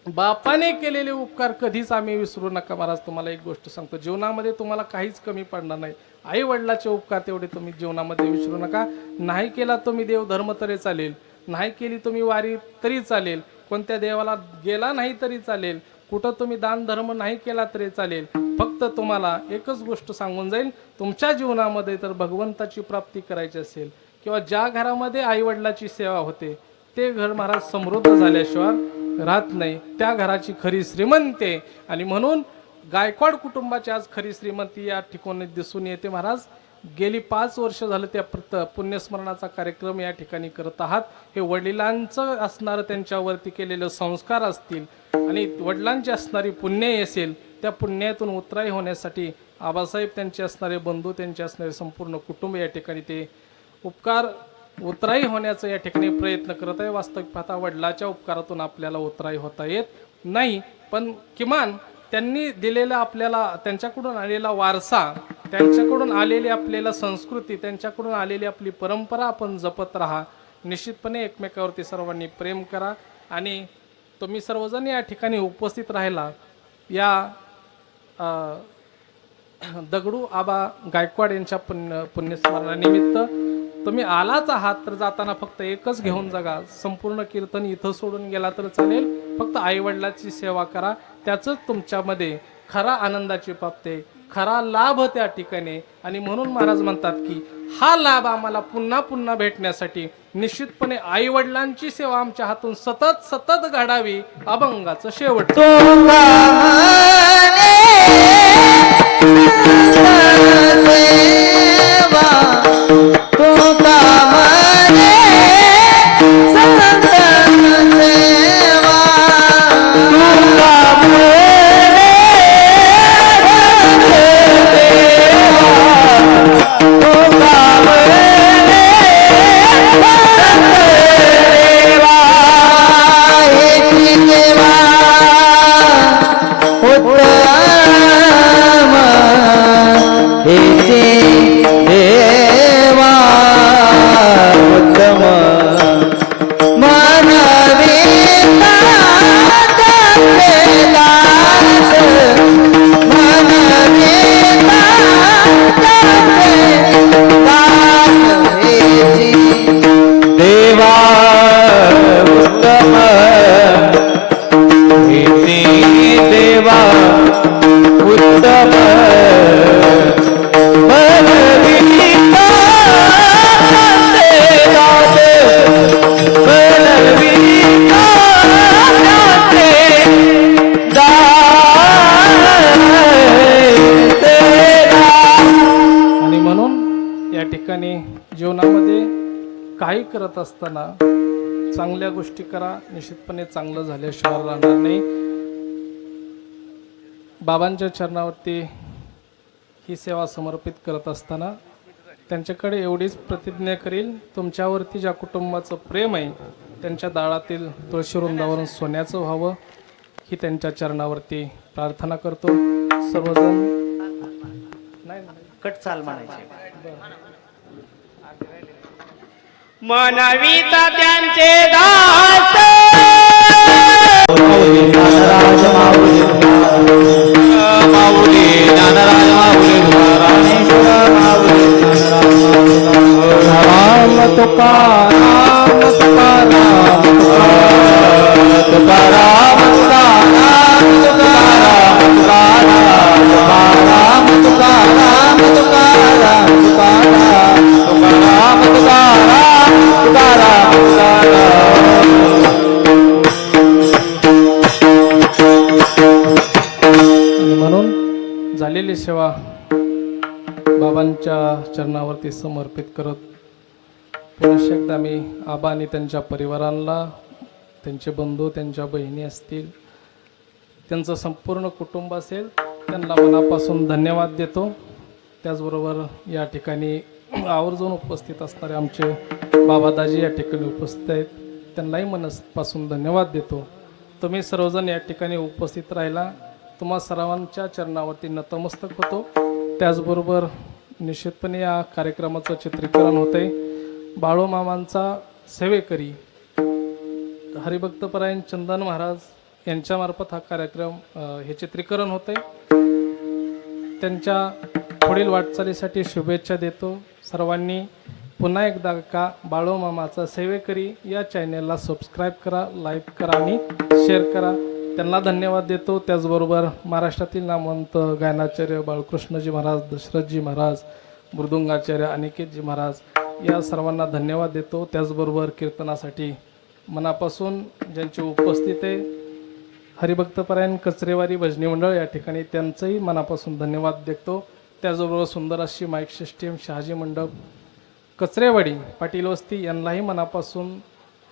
बापाने केलेले उपकार कधीच आम्ही विसरू नका. महाराज तुम्हाला एक गोष्ट सांगतो, जीवनामध्ये तुम्हाला काहीच कमी पडणार नाही. आई वडिलाचे उपकार तेवढे तुम्ही जीवनामध्ये विसरू नका. नाही केला तुम्ही देव धर्म तरी चालेल, नाही केली तुम्ही वारी तरी चालेल, कोणत्या देवाला गेला नाही तरी चालेल, कुठं तुम्ही दान धर्म नाही केला तरी चालेल. फक्त तुम्हाला एकच गोष्ट सांगून जाईल, तुमच्या जीवनामध्ये तर भगवंताची प्राप्ती करायची असेल किंवा ज्या घरामध्ये आई वडिलाची सेवा होते ते घर महाराज समृद्ध झाल्याशिवाय राहत नाही. त्या घराची खरी श्रीमंती. आणि म्हणून गायकवाड कुटुंबाची आज खरी श्रीमंती या ठिकाणी दिसून येते. महाराज गेली 5 वर्ष झालं त्या पुण्यस्मरणाचा कार्यक्रम या ठिकाणी करत आहात. हे वडिलांचं असणारं त्यांच्यावरती केलेले संस्कार असतील आणि वडिलांची असणारी पुण्य असेल, त्या पुण्यातून उतराई होण्यासाठी आबासाहेब त्यांचे असणारे बंधू, त्यांचे असणारे संपूर्ण कुटुंब या ठिकाणी ते उपकार उतराई होण्याचा या ठिकाणी प्रयत्न करत आहे. वास्तविक पाहता वडिलाच्या उपकारातून आपल्याला उतराई होता येत नाही, पण किमान त्यांनी दिलेला आपल्याला त्यांच्याकडून आलेला वारसा, त्यांच्याकडून आलेली आपल्याला संस्कृती, त्यांच्याकडून आलेली आपली परंपरा आपण जपत राहा. निश्चितपणे एकमेकावरती सर्वांनी प्रेम करा. आणि तुम्ही सर्वजण या ठिकाणी उपस्थित राहिला या दगडू आबा गायकवाड यांच्या पुण्यस्मरणानिमित्त. तुम्ही आलाच आहात तर जाताना फक्त एकच घेऊन जगा, संपूर्ण कीर्तन इथं सोडून गेला तर चालेल, फक्त आई वडिलाची सेवा करा. त्याच तुमच्यामध्ये खरा आनंदाची प्राप्ती, खरा लाभ त्या ठिकाणी. आणि म्हणून महाराज म्हणतात की हा लाभ आम्हाला पुन्हा पुन्हा भेटण्यासाठी निश्चितपणे आई वडिलांची सेवा आमच्या हातून सतत सतत घडावी. अभंगाचं शेवट. जीवनामध्ये काही करत असताना चांगल्या गोष्टी करा. निश्चितपणे चांगलं झाल्याशिवाय राहणार नाही. बाबांच्या चरणावरती ही सेवा समर्पित करत असताना त्यांच्याकडे एवढीच प्रतिज्ञा करील, तुमच्यावरती ज्या कुटुंबाचं प्रेम आहे त्यांच्या दाळातील तुळशी वृंदावरून सोन्याचं व्हावं ही त्यांच्या चरणावरती प्रार्थना करतो. सर्वजण नाही कट चाल म्हणायचे. मनविता त्यांचे दास ज्ञानराज माऊली ज्ञानराज माऊली रामेश्वर माऊली राम तुकाराम तुकाराम तुकाराम तुकाराम तुकाराम तुकाराम तुकाराम तुकाराम तुकाराम तुकाराम तुकाराम म्हणून झालेली सेवा बाबांच्या चरणावरती समर्पित करत पुन्हा एकदा मी आबा आणि त्यांच्या परिवारांना, त्यांचे बंधू, त्यांच्या बहिणी असतील, त्यांचं संपूर्ण कुटुंब असेल त्यांना मनापासून धन्यवाद देतो. त्याचबरोबर या ठिकाणी आवर्जून उपस्थित असणारे आमचे बाबादाजी या ठिकाणी उपस्थित आहेत, त्यांनाही मनापासून धन्यवाद देतो. तुम्ही सर्वजण या ठिकाणी उपस्थित राहिला, तुम्हा सर्वांच्या चरणावरती नतमस्तक होतो. त्याचबरोबर निश्चितपणे या कार्यक्रमाचं चित्रीकरण होते. बाळूमामांचा सेवेकरी हरिभक्तपरायण चंदन महाराज यांच्यामार्फत हा कार्यक्रम हे चित्रीकरण होते. त्यांच्या पुढील वाटचालीसाठी शुभेच्छा देतो. सर्वांनी पुन्हा एकदा का बाळूमामाचा सेवेकरी या चॅनेलला सबस्क्राईब करा, लाईक करा आणि शेअर करा. त्यांना धन्यवाद देतो. त्याचबरोबर महाराष्ट्रातील नामवंत गायनाचार्य बाळकृष्णजी महाराज, दशरथजी महाराज, मृदुंगाचार्य अनिकेतजी महाराज या सर्वांना धन्यवाद देतो. त्याचबरोबर कीर्तनासाठी मनापासून ज्यांची उपस्थित आहे हरिभक्तपरायण कचरेवारी भजनी मंडळ या ठिकाणी त्यांचंही मनापासून धन्यवाद देतो. त्याचबरोबर सुंदर अशी माईक सिस्टीम शहाजी मंडप कचरेवाडी पाटील वस्ती यांनाही मनापासून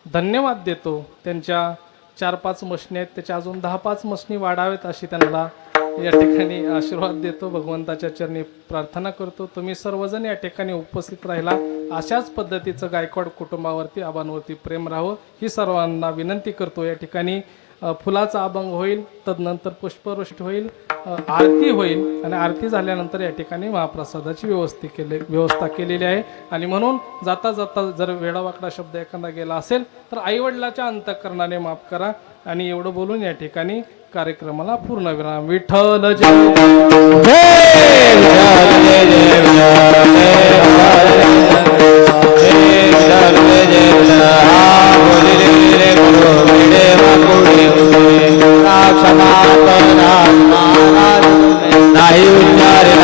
धन्यवाद देतो. त्यांच्या 4-5 मशनी आहेत, त्याच्या अजून 10-5 मशनी वाढावेत अशी त्यांना या ठिकाणी आशीर्वाद देतो. भगवंताच्या चरणी प्रार्थना करतो. तुम्ही सर्वजण या ठिकाणी उपस्थित राहिला, अशाच पद्धतीचं गायकवाड कुटुंबावरती आबांवरती प्रेम राहावं ही सर्वांना विनंती करतो. या ठिकाणी फुलाचा अभंग होईल, तदनंतर पुष्पवृष्टी होईल, आरती होईल आणि आरती झाल्यानंतर या ठिकाणी महाप्रसादाची व्यवस्था केलेली आहे. आणि म्हणून जाता जाता जर वेडावाकडा शब्द एखादा गेला असेल तर आईवडिलाच्या अंतःकरणाने माफ करा. आणि एवढं बोलून या ठिकाणी कार्यक्रमाला पूर्णविराम. विठ्ठल जय. नाही उच्चारे